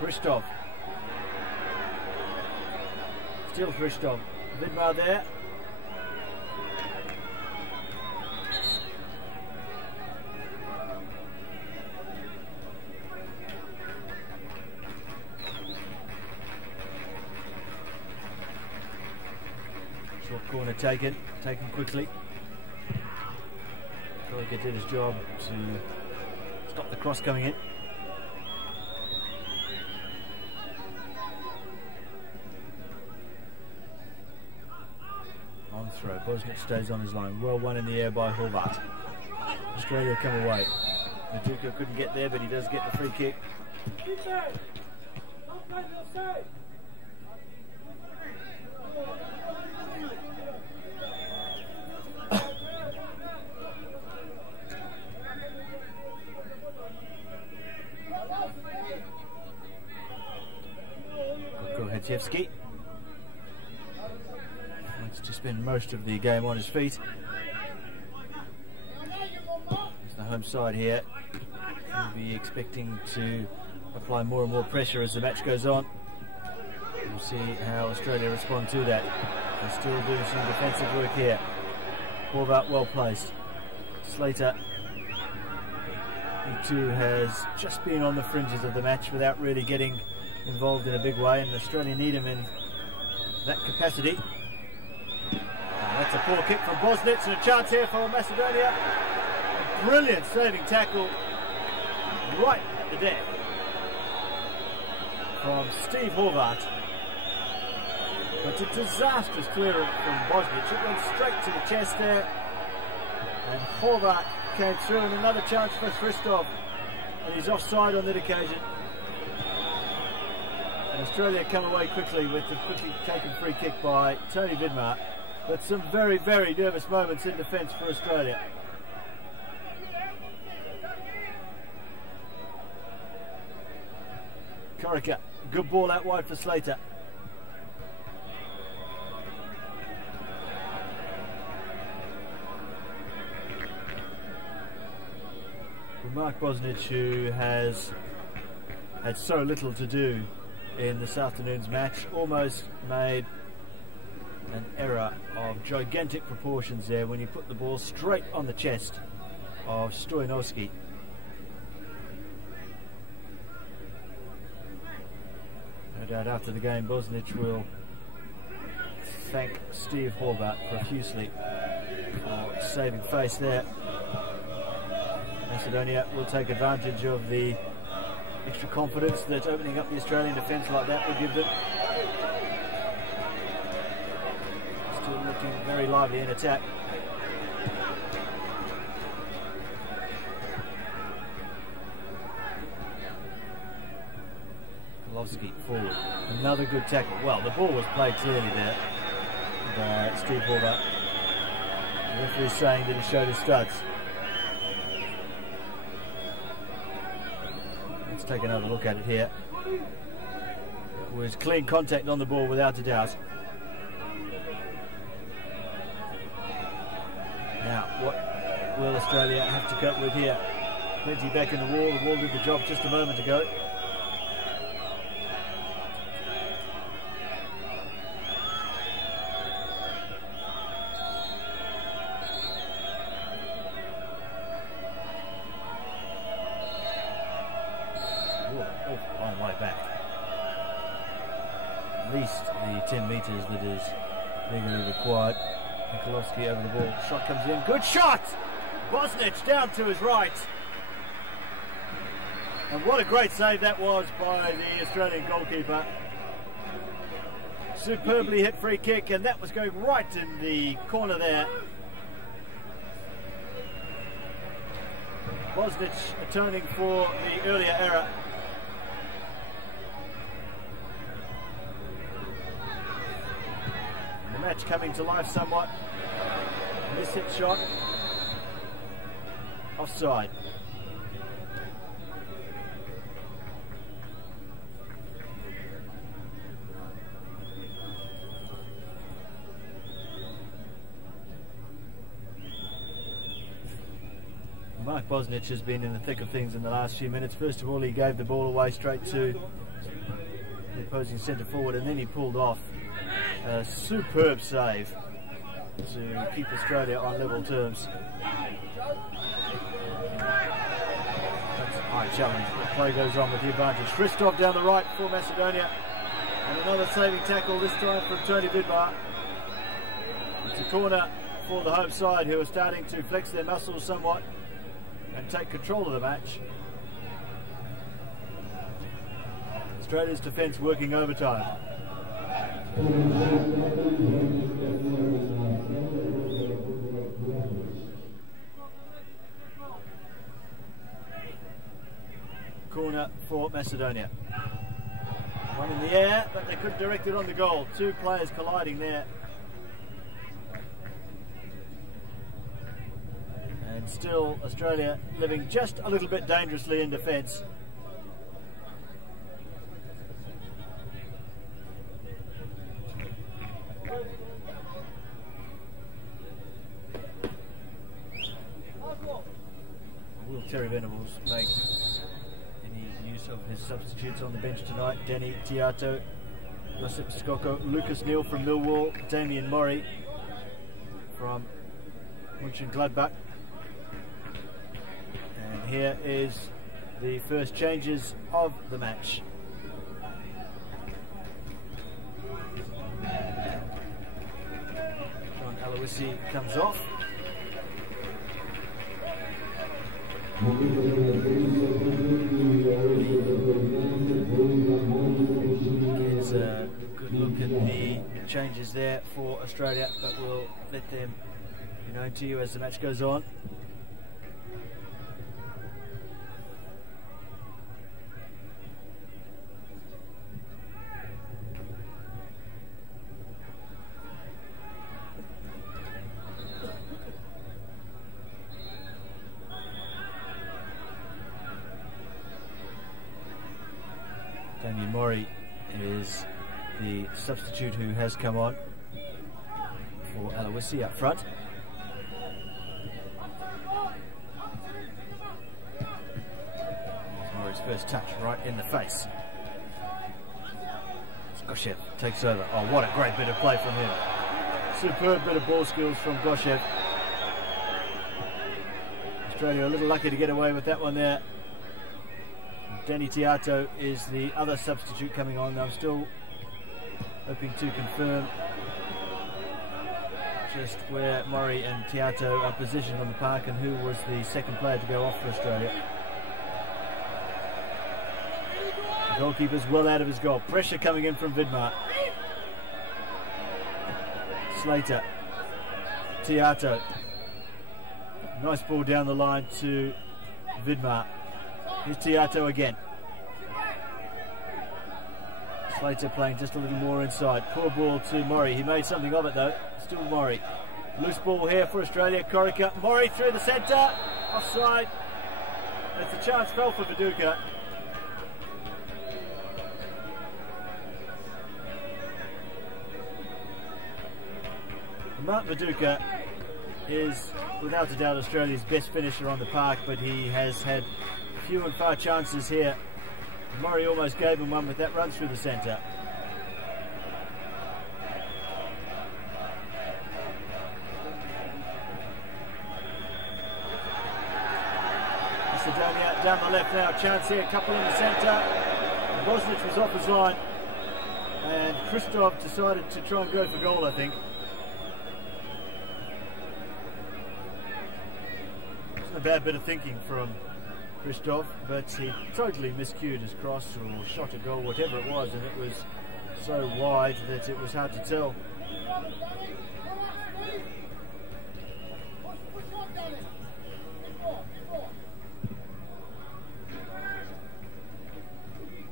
Hristov. Still Hristov. Vidmar there. Short corner taken quickly. Troika did his job to stop the cross coming in. On throw, Bosnic stays on his line. Well won in the air by Horvat. Australia come away. Maduka couldn't get there, but he does get the free kick. Hachevsky. Wants to spend most of the game on his feet. It's the home side here. He'll be expecting to apply more and more pressure as the match goes on. We'll see how Australia respond to that. They're still doing some defensive work here. Horvat well placed. Slater, he too has just been on the fringes of the match without really getting involved in a big way, and Australia need him in that capacity. That's a poor kick from Bosnic, and a chance here for Macedonia. A brilliant saving tackle right at the deck from Steve Horvat. But a disastrous clearance from Bosnic. It went straight to the chest there, and Horvat came through, and another chance for Hristov, and he's offside on that occasion. And Australia come away quickly with the quickly taken free kick by Tony Vidmar. But some very, very nervous moments in defence for Australia. Corica, good ball out wide for Slater. Mark Bosnic, who has had so little to do in this afternoon's match, almost made an error of gigantic proportions there when he put the ball straight on the chest of Stoyanovski. No doubt after the game Bosnic will thank Steve Horvat profusely for saving face there. Macedonia will take advantage of the extra confidence that opening up the Australian defence like that will give them. Still looking very lively in attack. Golovsky forward. Another good tackle. Well, the ball was played clearly there by Steve Horvat. The referee is saying that he showed his studs. Let's take another look at it here. It was clean contact on the ball without a doubt. Now, what will Australia have to cope with here? Plenty back in the wall. The wall did the job just a moment ago. awful long way back. At least the 10 metres that is legally required. Nikolovsky over the ball. Shot comes in. Good shot! Bosnich down to his right. And what a great save that was by the Australian goalkeeper. Superbly hit free kick, and that was going right in the corner there. Bosnich atoning for the earlier error. The match coming to life somewhat. This hit shot. Offside. Mark Bosnich has been in the thick of things in the last few minutes. First of all, he gave the ball away straight to the opposing centre forward, and then he pulled off a superb save to keep Australia on level terms. That's a high challenge, but play goes on with the advantage. Christoph down the right for Macedonia, and another saving tackle, this time from Tony Vidmar. It's a corner for the home side, who are starting to flex their muscles somewhat and take control of the match. Australia's defence working overtime. Corner for Macedonia. One in the air, but they couldn't direct it on the goal. Two players colliding there. And still Australia living just a little bit dangerously in defence. Will Terry Venables make any use of his substitutes on the bench tonight? Danny Tiato, Josip Skoko, Lucas Neal from Millwall, Damien Murray from Mönchengladbach. And here is the first changes of the match. John Aloisi comes off. Here's a good look at the changes there for Australia, but we'll let them be known to you as the match goes on. Damien Murray is the substitute who has come on for Aloisi up front. Murray's first touch right in the face. Goshev takes over. Oh, what a great bit of play from him. Superb bit of ball skills from Goshev. Australia a little lucky to get away with that one there. Danny Tiato is the other substitute coming on. I'm still hoping to confirm just where Murray and Tiato are positioned on the park and who was the second player to go off for Australia. The goalkeeper's well out of his goal. Pressure coming in from Vidmar. Slater. Tiato. Nice ball down the line to Vidmar. Here's Tiato again. Slater playing just a little more inside. Poor ball to Murray. He made something of it though. Still Murray. Loose ball here for Australia. Corica. Murray through the centre. Offside. As the chance fell for Viduka. Mark Viduka is without a doubt Australia's best finisher on the park, but he has had few and far chances here. Murray almost gave him one with that run through the centre. Macedonia down the left now. Chance here, a couple in the centre. Bosnich was off his line. And Christoph decided to try and go for goal, I think. It's a bad bit of thinking from Christoph, but he totally miscued his cross or shot a goal, whatever it was, and it was so wide that it was hard to tell.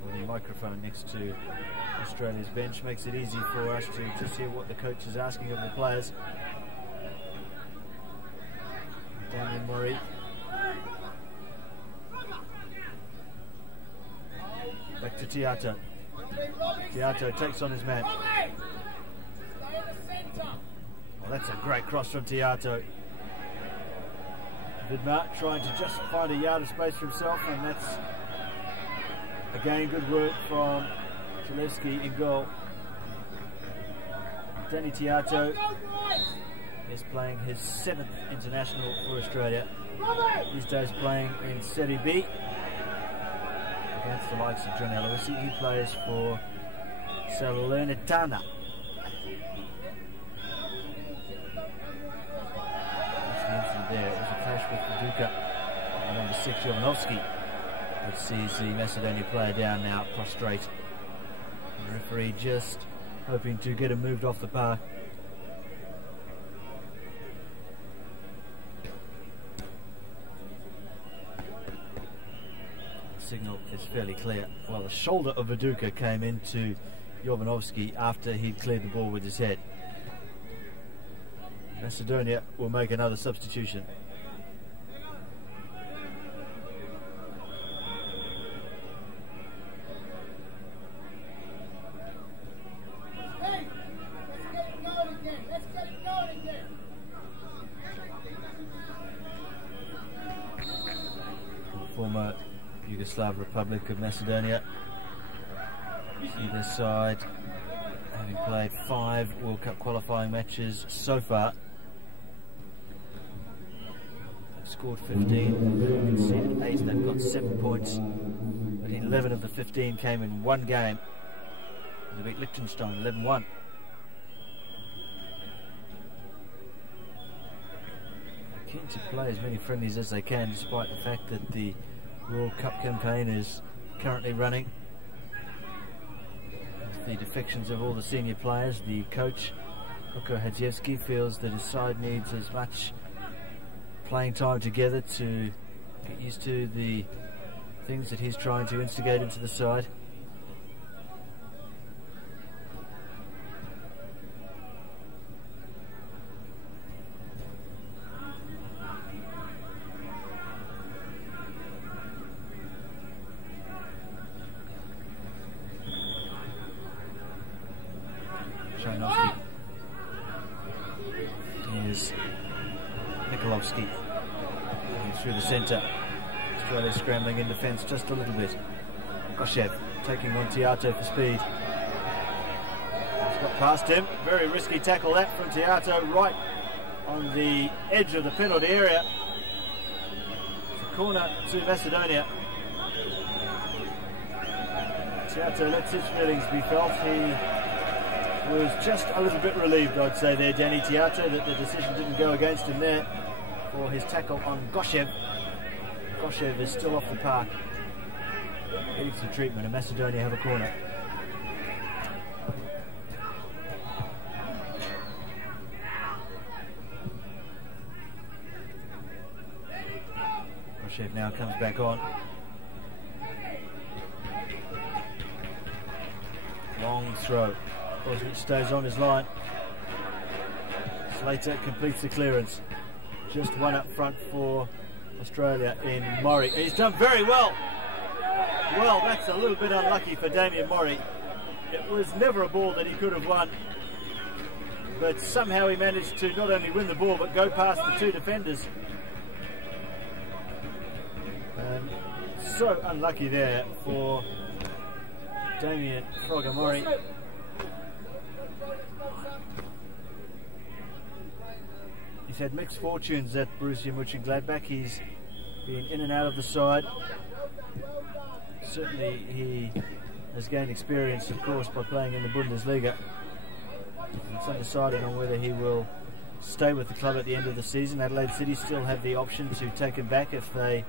Well, the microphone next to Australia's bench makes it easy for us to see what the coach is asking of the players. Damien Murray. Back to Tiato. Tiato takes on his man. Well, that's a great cross from Tiato. Vidmar trying to just find a yard of space for himself, and that's again good work from Zalewski in goal. Danny Tiato is playing his 7th international for Australia. These days playing in Serie B against the likes of John Aloisi. He plays for Salernitana. That's the incident there. It was a clash with Viduka and number 6 Jovanovski, which sees the Macedonia player down now, prostrate. The referee just hoping to get him moved off the park. Signal is fairly clear. Well, the shoulder of Viduka came into Jovanovski after he'd cleared the ball with his head. Macedonia will make another substitution. Former Yugoslav Republic of Macedonia. Either side having played 5 World Cup qualifying matches so far. They've scored 15, conceded 8, they've got 7 points, but 11 of the 15 came in one game. They beat Liechtenstein 11-1. Keen to play as many friendlies as they can, despite the fact that the World Cup campaign is currently running. With the defections of all the senior players, the coach, Oko Hadziewski, feels that his side needs as much playing time together to get used to the things that he's trying to instigate into the side. Here's Mikolovsky through the centre. Australia scrambling in defence just a little bit. Goshev taking on Tiato for speed. He's got past him. Very risky tackle that from Tiato, right on the edge of the penalty area. It's a corner to Macedonia. Tiato lets his feelings be felt. He was just a little bit relieved, I'd say there, Danny Tiato, that the decision didn't go against him there for his tackle on Goshev. Goshev is still off the park. Needs some treatment, and Macedonia have a corner. Goshev now comes back on. Long throw. Bosnich stays on his line. Slater completes the clearance. Just one up front for Australia in Murray. He's done very well. Well, that's a little bit unlucky for Damien Murray. It was never a ball that he could have won. But somehow he managed to not only win the ball, but go past the 2 defenders. And so unlucky there for Damien Frogger Murray. He's had mixed fortunes at Borussia Mönchengladbach. He's being in and out of the side. Certainly he has gained experience, of course, by playing in the Bundesliga. It's undecided on whether he will stay with the club at the end of the season. Adelaide City still have the option to take him back if they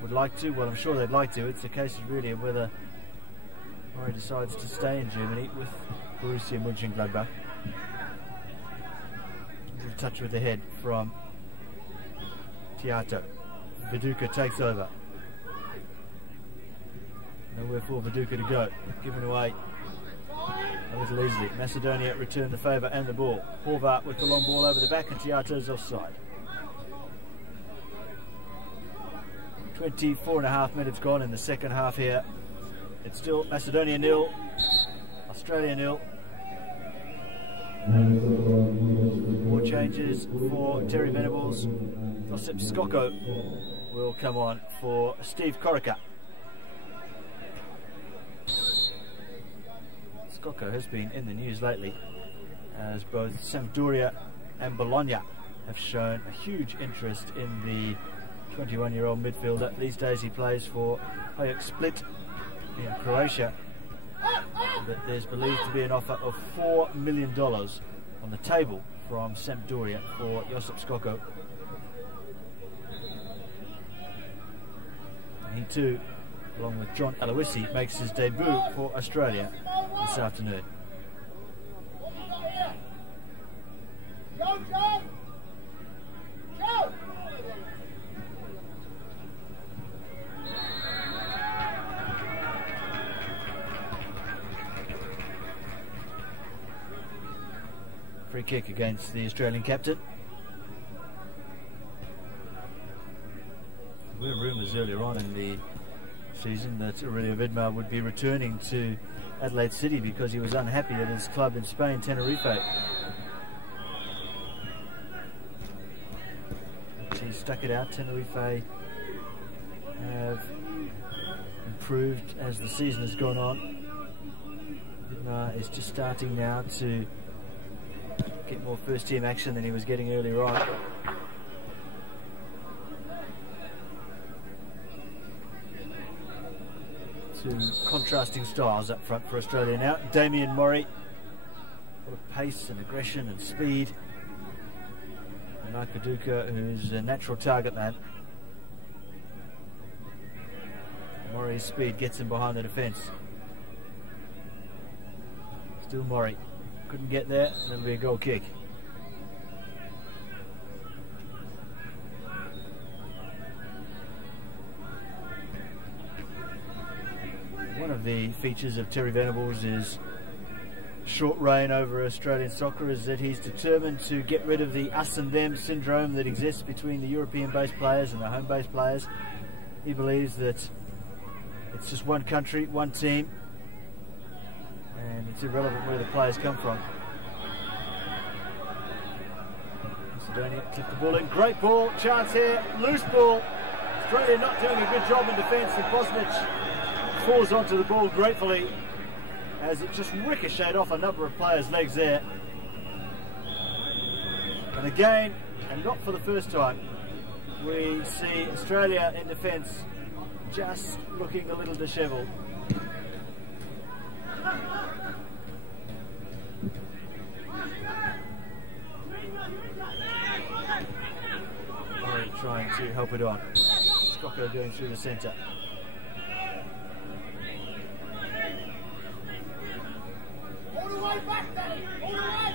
would like to. Well, I'm sure they'd like to. It's a case of really of whether Murray decides to stay in Germany with Borussia Mönchengladbach. A touch with the head from Tiato. Viduka takes over. Nowhere for Viduka to go. Given away a little easily. Macedonia return the favour and the ball. Horvath with the long ball over the back, and Tiato's offside. 24.5 minutes gone in the second half here. It's still Macedonia 0, Australia 0. More changes for Terry Venables. Josip Skoko will come on for Steve Corica. Skoko has been in the news lately as both Sampdoria and Bologna have shown a huge interest in the 21-year-old midfielder. These days he plays for Hajduk Split in Croatia, but there's believed to be an offer of $4 million on the table from Sampdoria for Josip Skoko. And he too, along with John Aloisi, makes his debut for Australia this afternoon. Go, John! Go! Free kick against the Australian captain. There were rumours earlier on in the season that Aurelio Vidmar would be returning to Adelaide City because he was unhappy at his club in Spain, Tenerife. But he stuck it out. Tenerife have improved as the season has gone on. Vidmar is just starting now to get more first-team action than he was getting earlier on. Two contrasting styles up front for Australia now. Damien Murray, a lot of pace and aggression and speed. And Mark Viduka, who's a natural target man. Murray's speed gets him behind the defence. Still Murray. Couldn't get there, that'll be a goal kick. One of the features of Terry Venables is short reign over Australian soccer is that he's determined to get rid of the us and them syndrome that exists between the European-based players and the home-based players. He believes that it's just one country, one team, and it's irrelevant where the players come from. Macedonia clipped the ball in. Great ball, chance here, loose ball. Australia not doing a good job in defence, and Bosnich falls onto the ball gratefully as it just ricocheted off a number of players' legs there. And again, and not for the first time, we see Australia in defence just looking a little dishevelled. Trying to help it on. Skoko going through the centre. All the way back, Danny! All the way!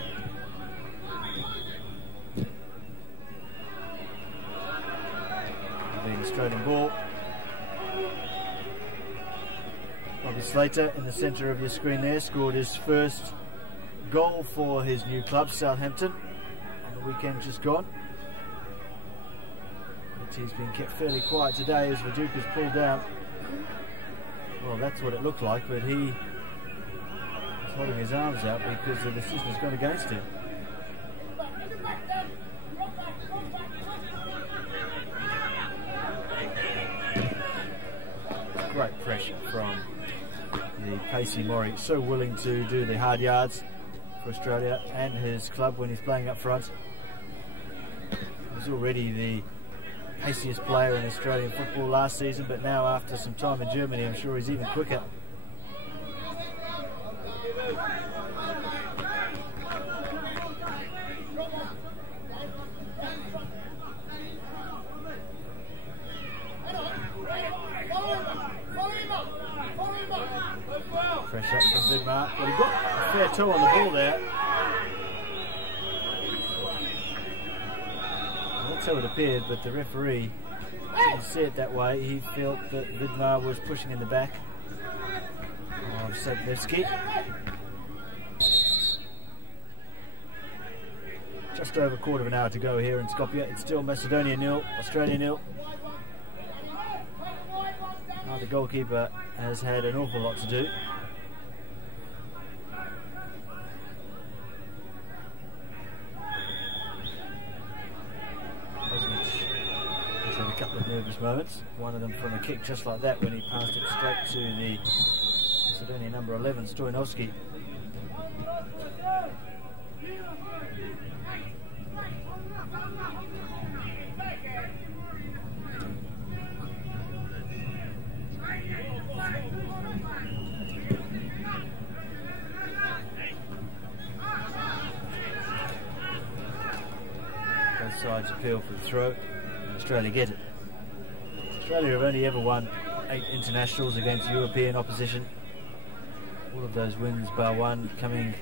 The Australian ball. Bobby Slater in the centre of your screen there scored his first goal for his new club, Southampton, on the weekend just gone. But he's been kept fairly quiet today as Viduka's pulled down. Well, that's what it looked like, but he is holding his arms out because the decision has gone against him. Great pressure from the pacey Murray, so willing to do the hard yards for Australia and his club when he's playing up front. He's already the paciest player in Australian football last season, but now after some time in Germany, I'm sure he's even quicker. Fresh up from Vidmar. Well, he got a fair toe on the ball there. That's how it appeared, but the referee didn't see it that way. He felt that Vidmar was pushing in the back of Sadlevski. Just over a quarter of an hour to go here in Skopje. It's still Macedonia 0, Australia 0. Now the goalkeeper has had an awful lot to do. He's had a couple of nervous moments. One of them from a kick just like that when he passed it straight to the Macedonia number 11, Stojanovski. Both sides appeal for the throw, and Australia get it. Australia have only ever won 8 internationals against European opposition. All of those wins, bar one, coming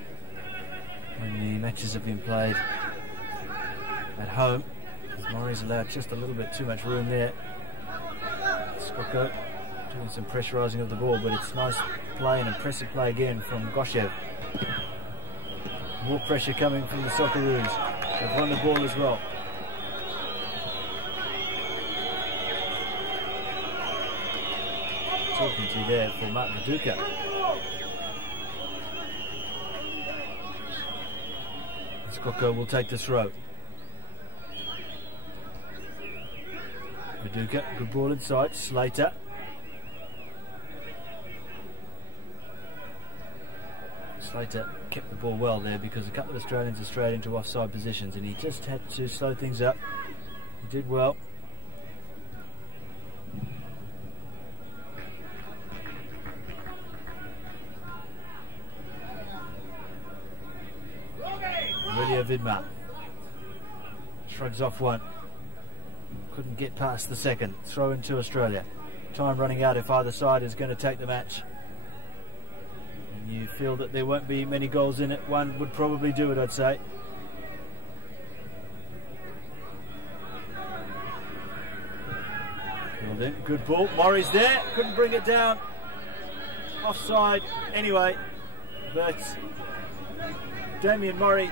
when the matches have been played at home. Murray's allowed just a little bit too much room there. Skoko doing some pressurising of the ball, but it's nice play and impressive play again from Goshev. More pressure coming from the Socceroos. They've won the ball as well. Talking to there for Mark Viduka. Skoko will take the throw. Viduka, good ball inside. Slater. Slater kept the ball well there because a couple of Australians are straight into offside positions and he just had to slow things up. He did well. Aurelio Vidmar shrugs off one. Couldn't get past the second. Throw into Australia. Time running out if either side is going to take the match. And you feel that there won't be many goals in it. One would probably do it, I'd say. Well then, good ball. Murray's there. Couldn't bring it down. Offside anyway. But Damien Murray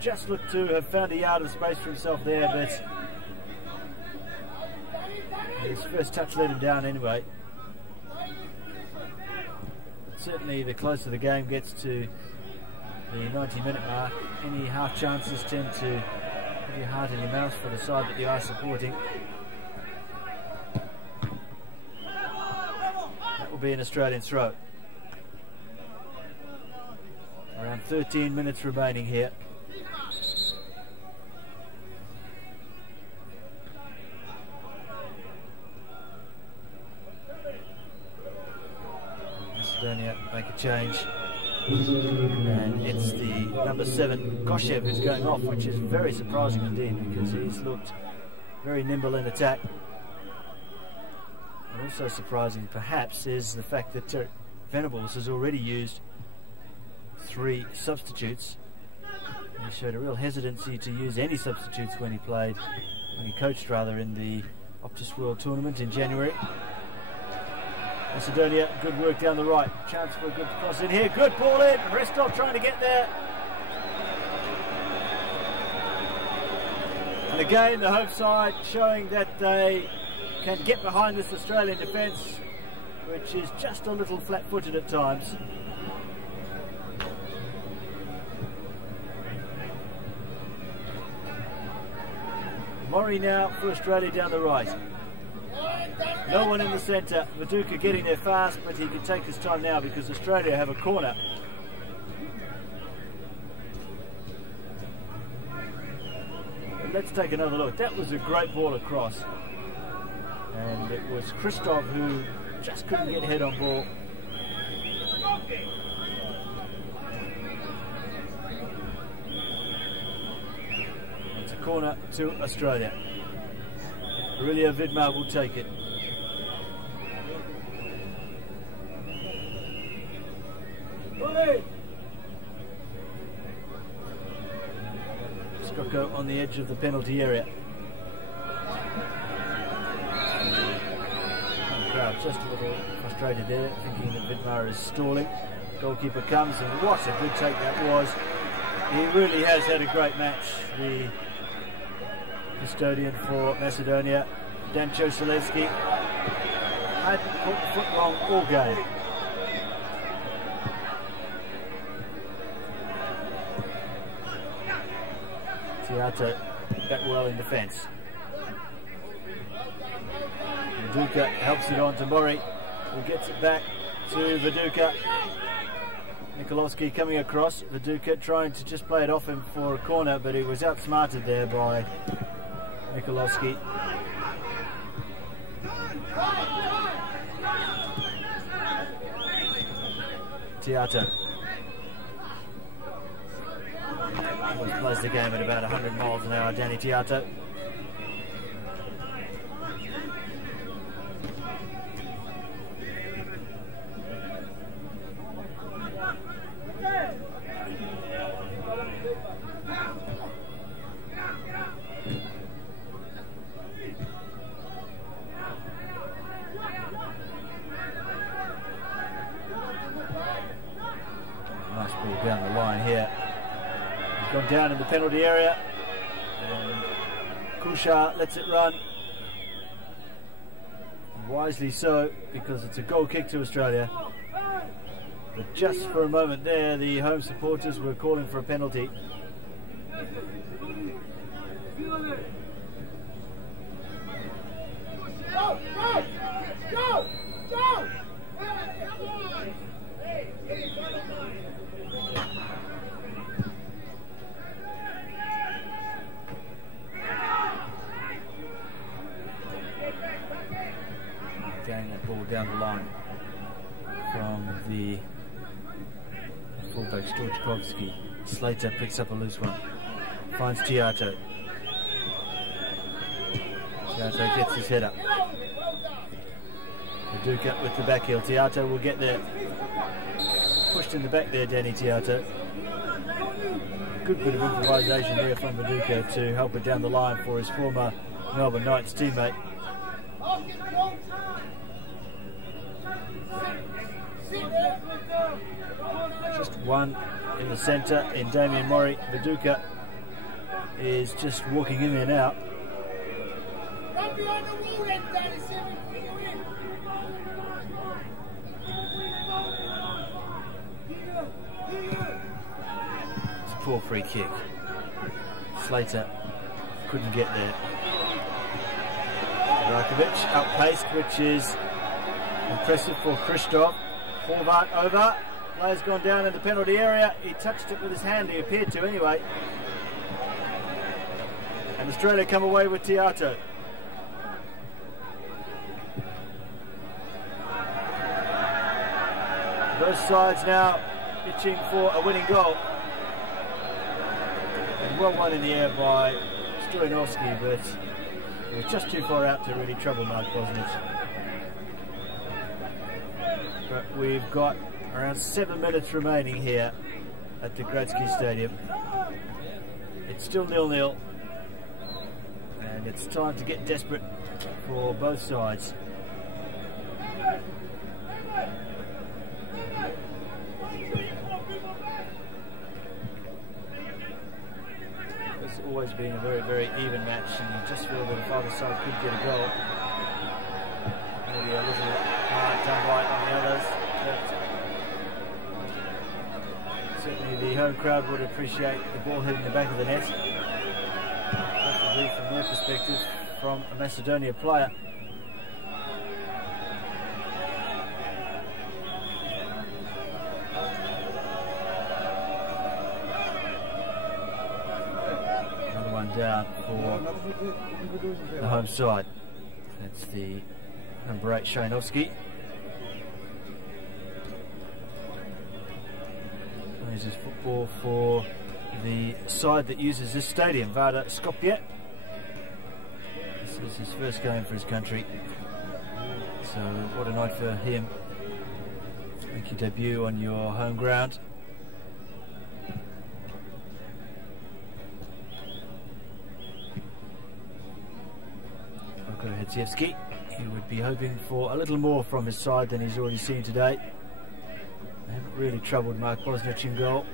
just looked to have found a yard of space for himself there, but his first touch let him down anyway. Certainly the closer the game gets to the 90-minute mark, any half chances tend to have your heart in your mouth for the side that you are supporting. That will be an Australian throw. Around 13 minutes remaining here. Macedonia make a change, and it's the number 7 Goshev who's going off, which is very surprising indeed because he's looked very nimble in attack. And also surprising perhaps is the fact that Venables has already used 3 substitutes. He showed a real hesitancy to use any substitutes when he coached rather, in the Optus World Tournament in January. Macedonia, good work down the right. Chance for a good cross in here. Good ball in. Restov trying to get there. And again, the home side showing that they can get behind this Australian defence, which is just a little flat-footed at times. Murray now for Australia down the right. No one in the centre. Viduka getting there fast, but he can take his time now because Australia have a corner. let's take another look. That was a great ball across. And it was Christoph who just couldn't get head on ball. It's a corner to Australia. Aurelia Vidmar will take it. Skoko on the edge of the penalty area. Crowd just a little frustrated there, thinking that Vidmar is stalling. Goalkeeper comes, and what a good take that was. He really has had a great match, the custodian for Macedonia, Dancho Selevski. Hadn't put the foot wrong all game. Tiato back well in defence. Viduka helps it on to Mori, who gets it back to Viduka. Nikolowski coming across. Viduka trying to just play it off him for a corner, but he was outsmarted there by Nikolowski. Tiato always plays the game at about 100 miles an hour, Danny Tiato. Nice ball down the line here. He's gone down in the penalty area. And Kushar lets it run. Wisely so, because it's a goal kick to Australia. But just for a moment there, the home supporters were calling for a penalty. Go! Go! Go! Go! Getting that ball down the line from the fullback Storchkovsky. Slater picks up a loose one. Finds Tiato. Tiato gets his head up. Viduka with the back heel. Tiato will get there. Pushed in the back there, Danny Tiato. Good bit of improvisation there from Viduka to help it down the line for his former Melbourne Knights teammate. Just one in the centre in Damien Mori. Viduka is just walking in there now. It's a poor free kick. Slater couldn't get there. Rakovic outpaced, which is impressive for Christoph. Horvat over. Player's gone down in the penalty area. He touched it with his hand, he appeared to anyway. And Australia come away with Tiato. Both sides now pitching for a winning goal. And well won in the air by Stoyanovsky, but it was just too far out to really trouble Mark Bosnich. But we've got around 7 minutes remaining here at the Gretzky Stadium. It's still 0-0, and it's time to get desperate for both sides. It's always been a very, very even match, and you just feel that if either side could get a goal, maybe a little hard done right on the others. But certainly the home crowd would appreciate the ball hitting the back of the net. Preferably from their perspective, from a Macedonia player. down for the home side. That's the number 8, Shanovsky. Plays his football for the side that uses this stadium, Vardar Skopje. This is his first game for his country. So what a night for him. Make your debut on your home ground. Hetsievsky, he would be hoping for a little more from his side than he's already seen today. They haven't really troubled Mark Bosnich in goal.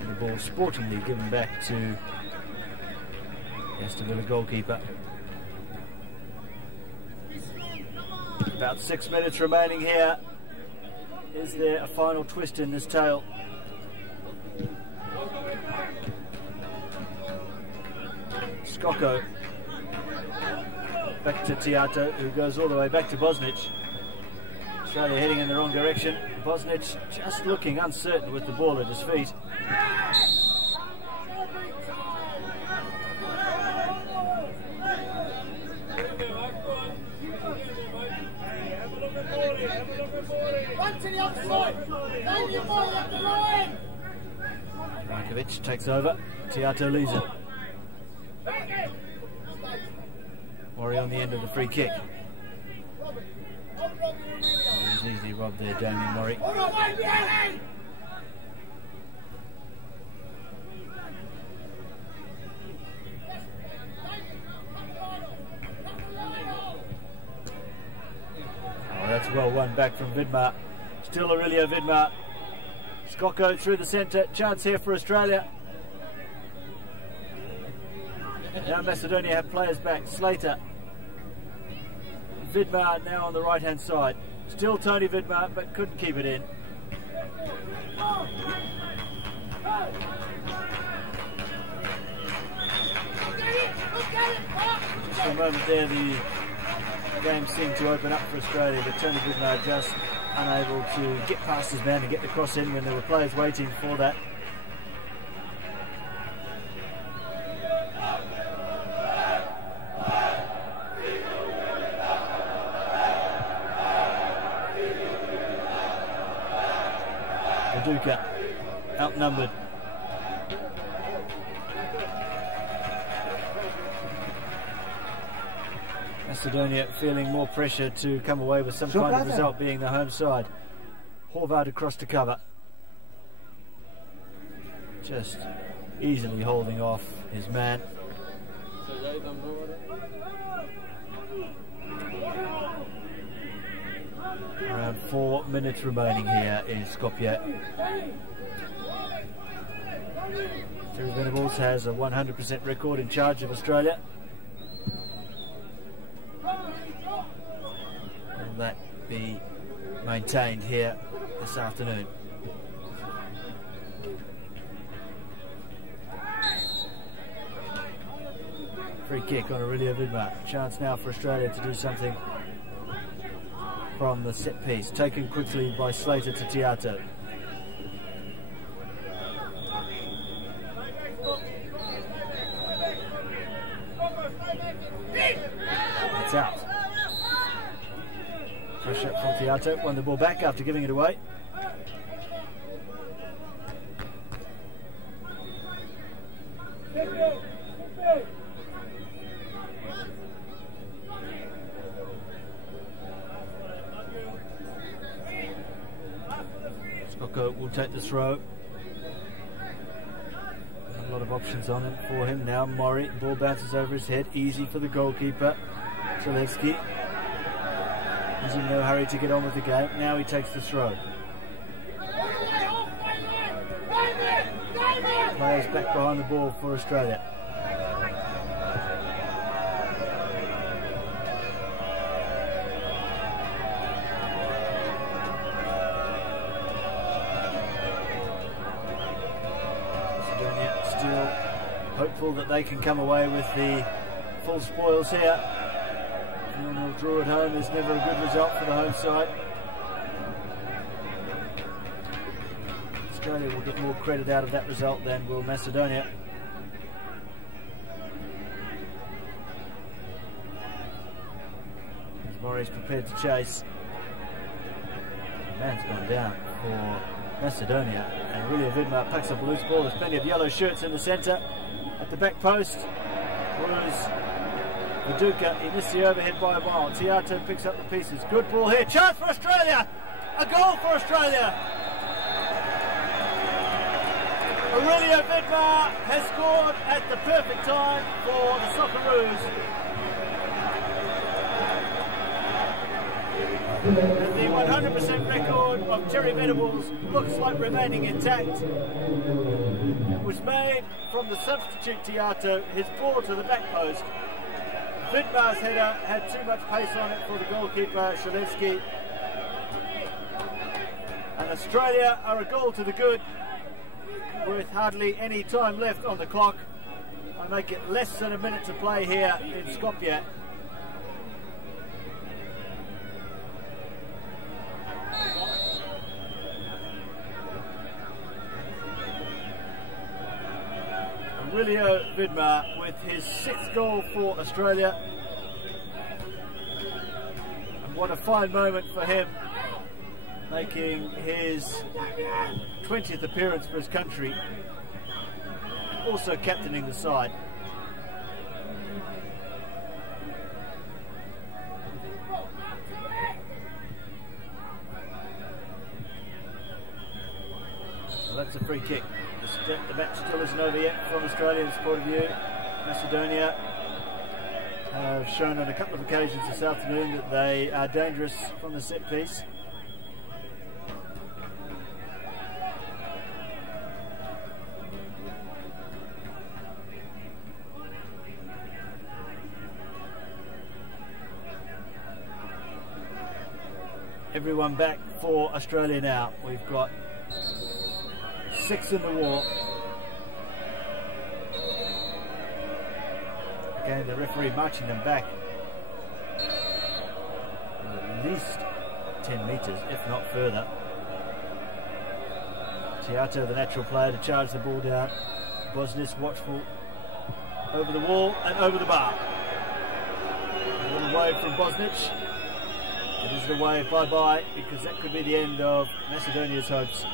And the ball sportingly given back to the Aston Villa goalkeeper. About 6 minutes remaining here. Is there a final twist in this tale? Skoko back to Tiato, who goes all the way back to Bosnich. Australia heading in the wrong direction. Bosnich just looking uncertain with the ball at his feet. Markovic takes over. Tiato leaves it. Mori on the end of the free kick. He's easily robbed there, Damien Mori. Oh, that's well won back from Vidmar. Still Aurelio Vidmar. Skoko through the centre. Chance here for Australia. Now Macedonia have players back. Slater. Vidmar now on the right hand side. Still Tony Vidmar, but couldn't keep it in. For a moment there the game seemed to open up for Australia, but Tony Vidmar just unable to get past his man and get the cross in when there were players waiting for that. Duca outnumbered. Macedonia feeling more pressure to come away with some kind of result, being the home side. Horvath across to cover. Just easily holding off his man. Around 4 minutes remaining here in Skopje. Terry Venables has a 100% record in charge of Australia. Will that be maintained here this afternoon? Free kick on Aurelio Vidmar. Chance now for Australia to do something from the set piece, taken quickly by Slater to Tiato. It's out. Pressure from Tiato, won the ball back after giving it away. Skoko will take the throw. A lot of options on it for him now. Mori, ball bounces over his head, easy for the goalkeeper. Zalewski. He's in no hurry to get on with the game. Now he takes the throw. Players back behind the ball for Australia. Hopeful that they can come away with the full spoils here. And a draw at home is never a good result for the home side. Australia will get more credit out of that result than will Macedonia. As Murray's prepared to chase. The man's gone down for Macedonia, and Aurelia Vidmar picks up a loose ball. There's plenty of yellow shirts in the centre. At the back post was Viduka. He missed the overhead by a mile. Tiato picks up the pieces. Good ball here. Chance for Australia! A goal for Australia! Aurelia Vidmar has scored at the perfect time for the Socceroos. And the 100% record of Terry Venables looks like remaining intact. It was made from the substitute Tiato, his ball to the back post. Vidmar's header had too much pace on it for the goalkeeper, Shalevsky. And Australia are a goal to the good with hardly any time left on the clock. I make it less than a minute to play here in Skopje. Aurelia Vidmar with his 6th goal for Australia. And what a fine moment for him, making his 20th appearance for his country, also captaining the side. So that's a free kick. The match still isn't over yet from Australia's point of view. Macedonia have shown on a couple of occasions this afternoon that they are dangerous from the set piece. Everyone back for Australia now. We've got 6 in the war. Again, the referee marching them back at least 10 metres, if not further. Tiato, the natural player, to charge the ball down. Bosnis watchful over the wall and over the bar. A little wave from Bosnic. It is the wave bye-bye, because that could be the end of Macedonia's hopes.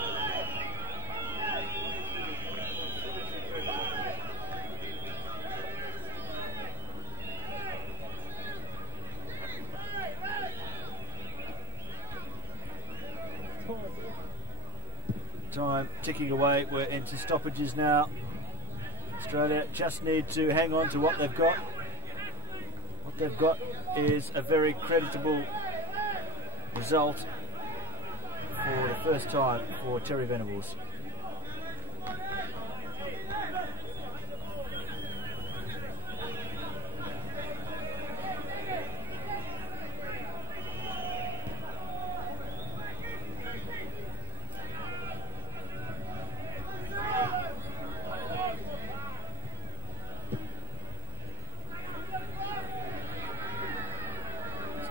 Time ticking away. We're into stoppages now. Australia just need to hang on to what they've got. What they've got is a very creditable result for the first time for Terry Venables.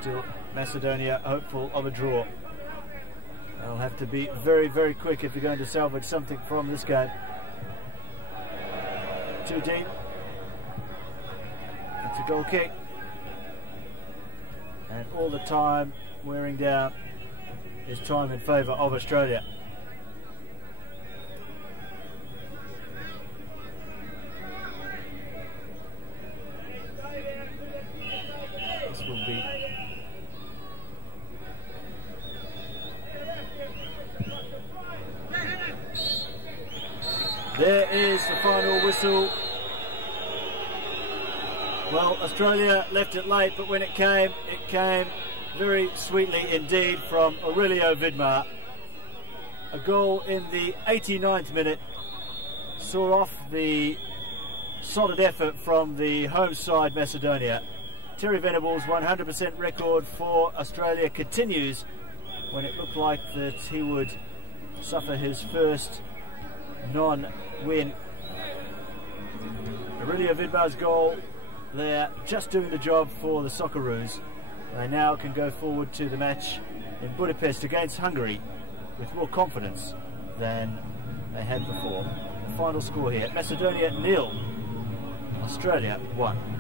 Still Macedonia hopeful of a draw. They'll have to be very, very quick if you're going to salvage something from this game. Too deep. It's a goal kick. And all the time wearing down is time in favour of Australia. This will be there is the final whistle. Well, Australia left it late, but when it came very sweetly indeed from Aurelio Vidmar. A goal in the 89th minute saw off the solid effort from the home side Macedonia. Terry Venables' 100% record for Australia continues when it looked like that he would suffer his first non-win. Aurelia Vidmar's goal there, just doing the job for the Socceroos. They now can go forward to the match in Budapest against Hungary with more confidence than they had before. The final score here, Macedonia 0, Australia 1.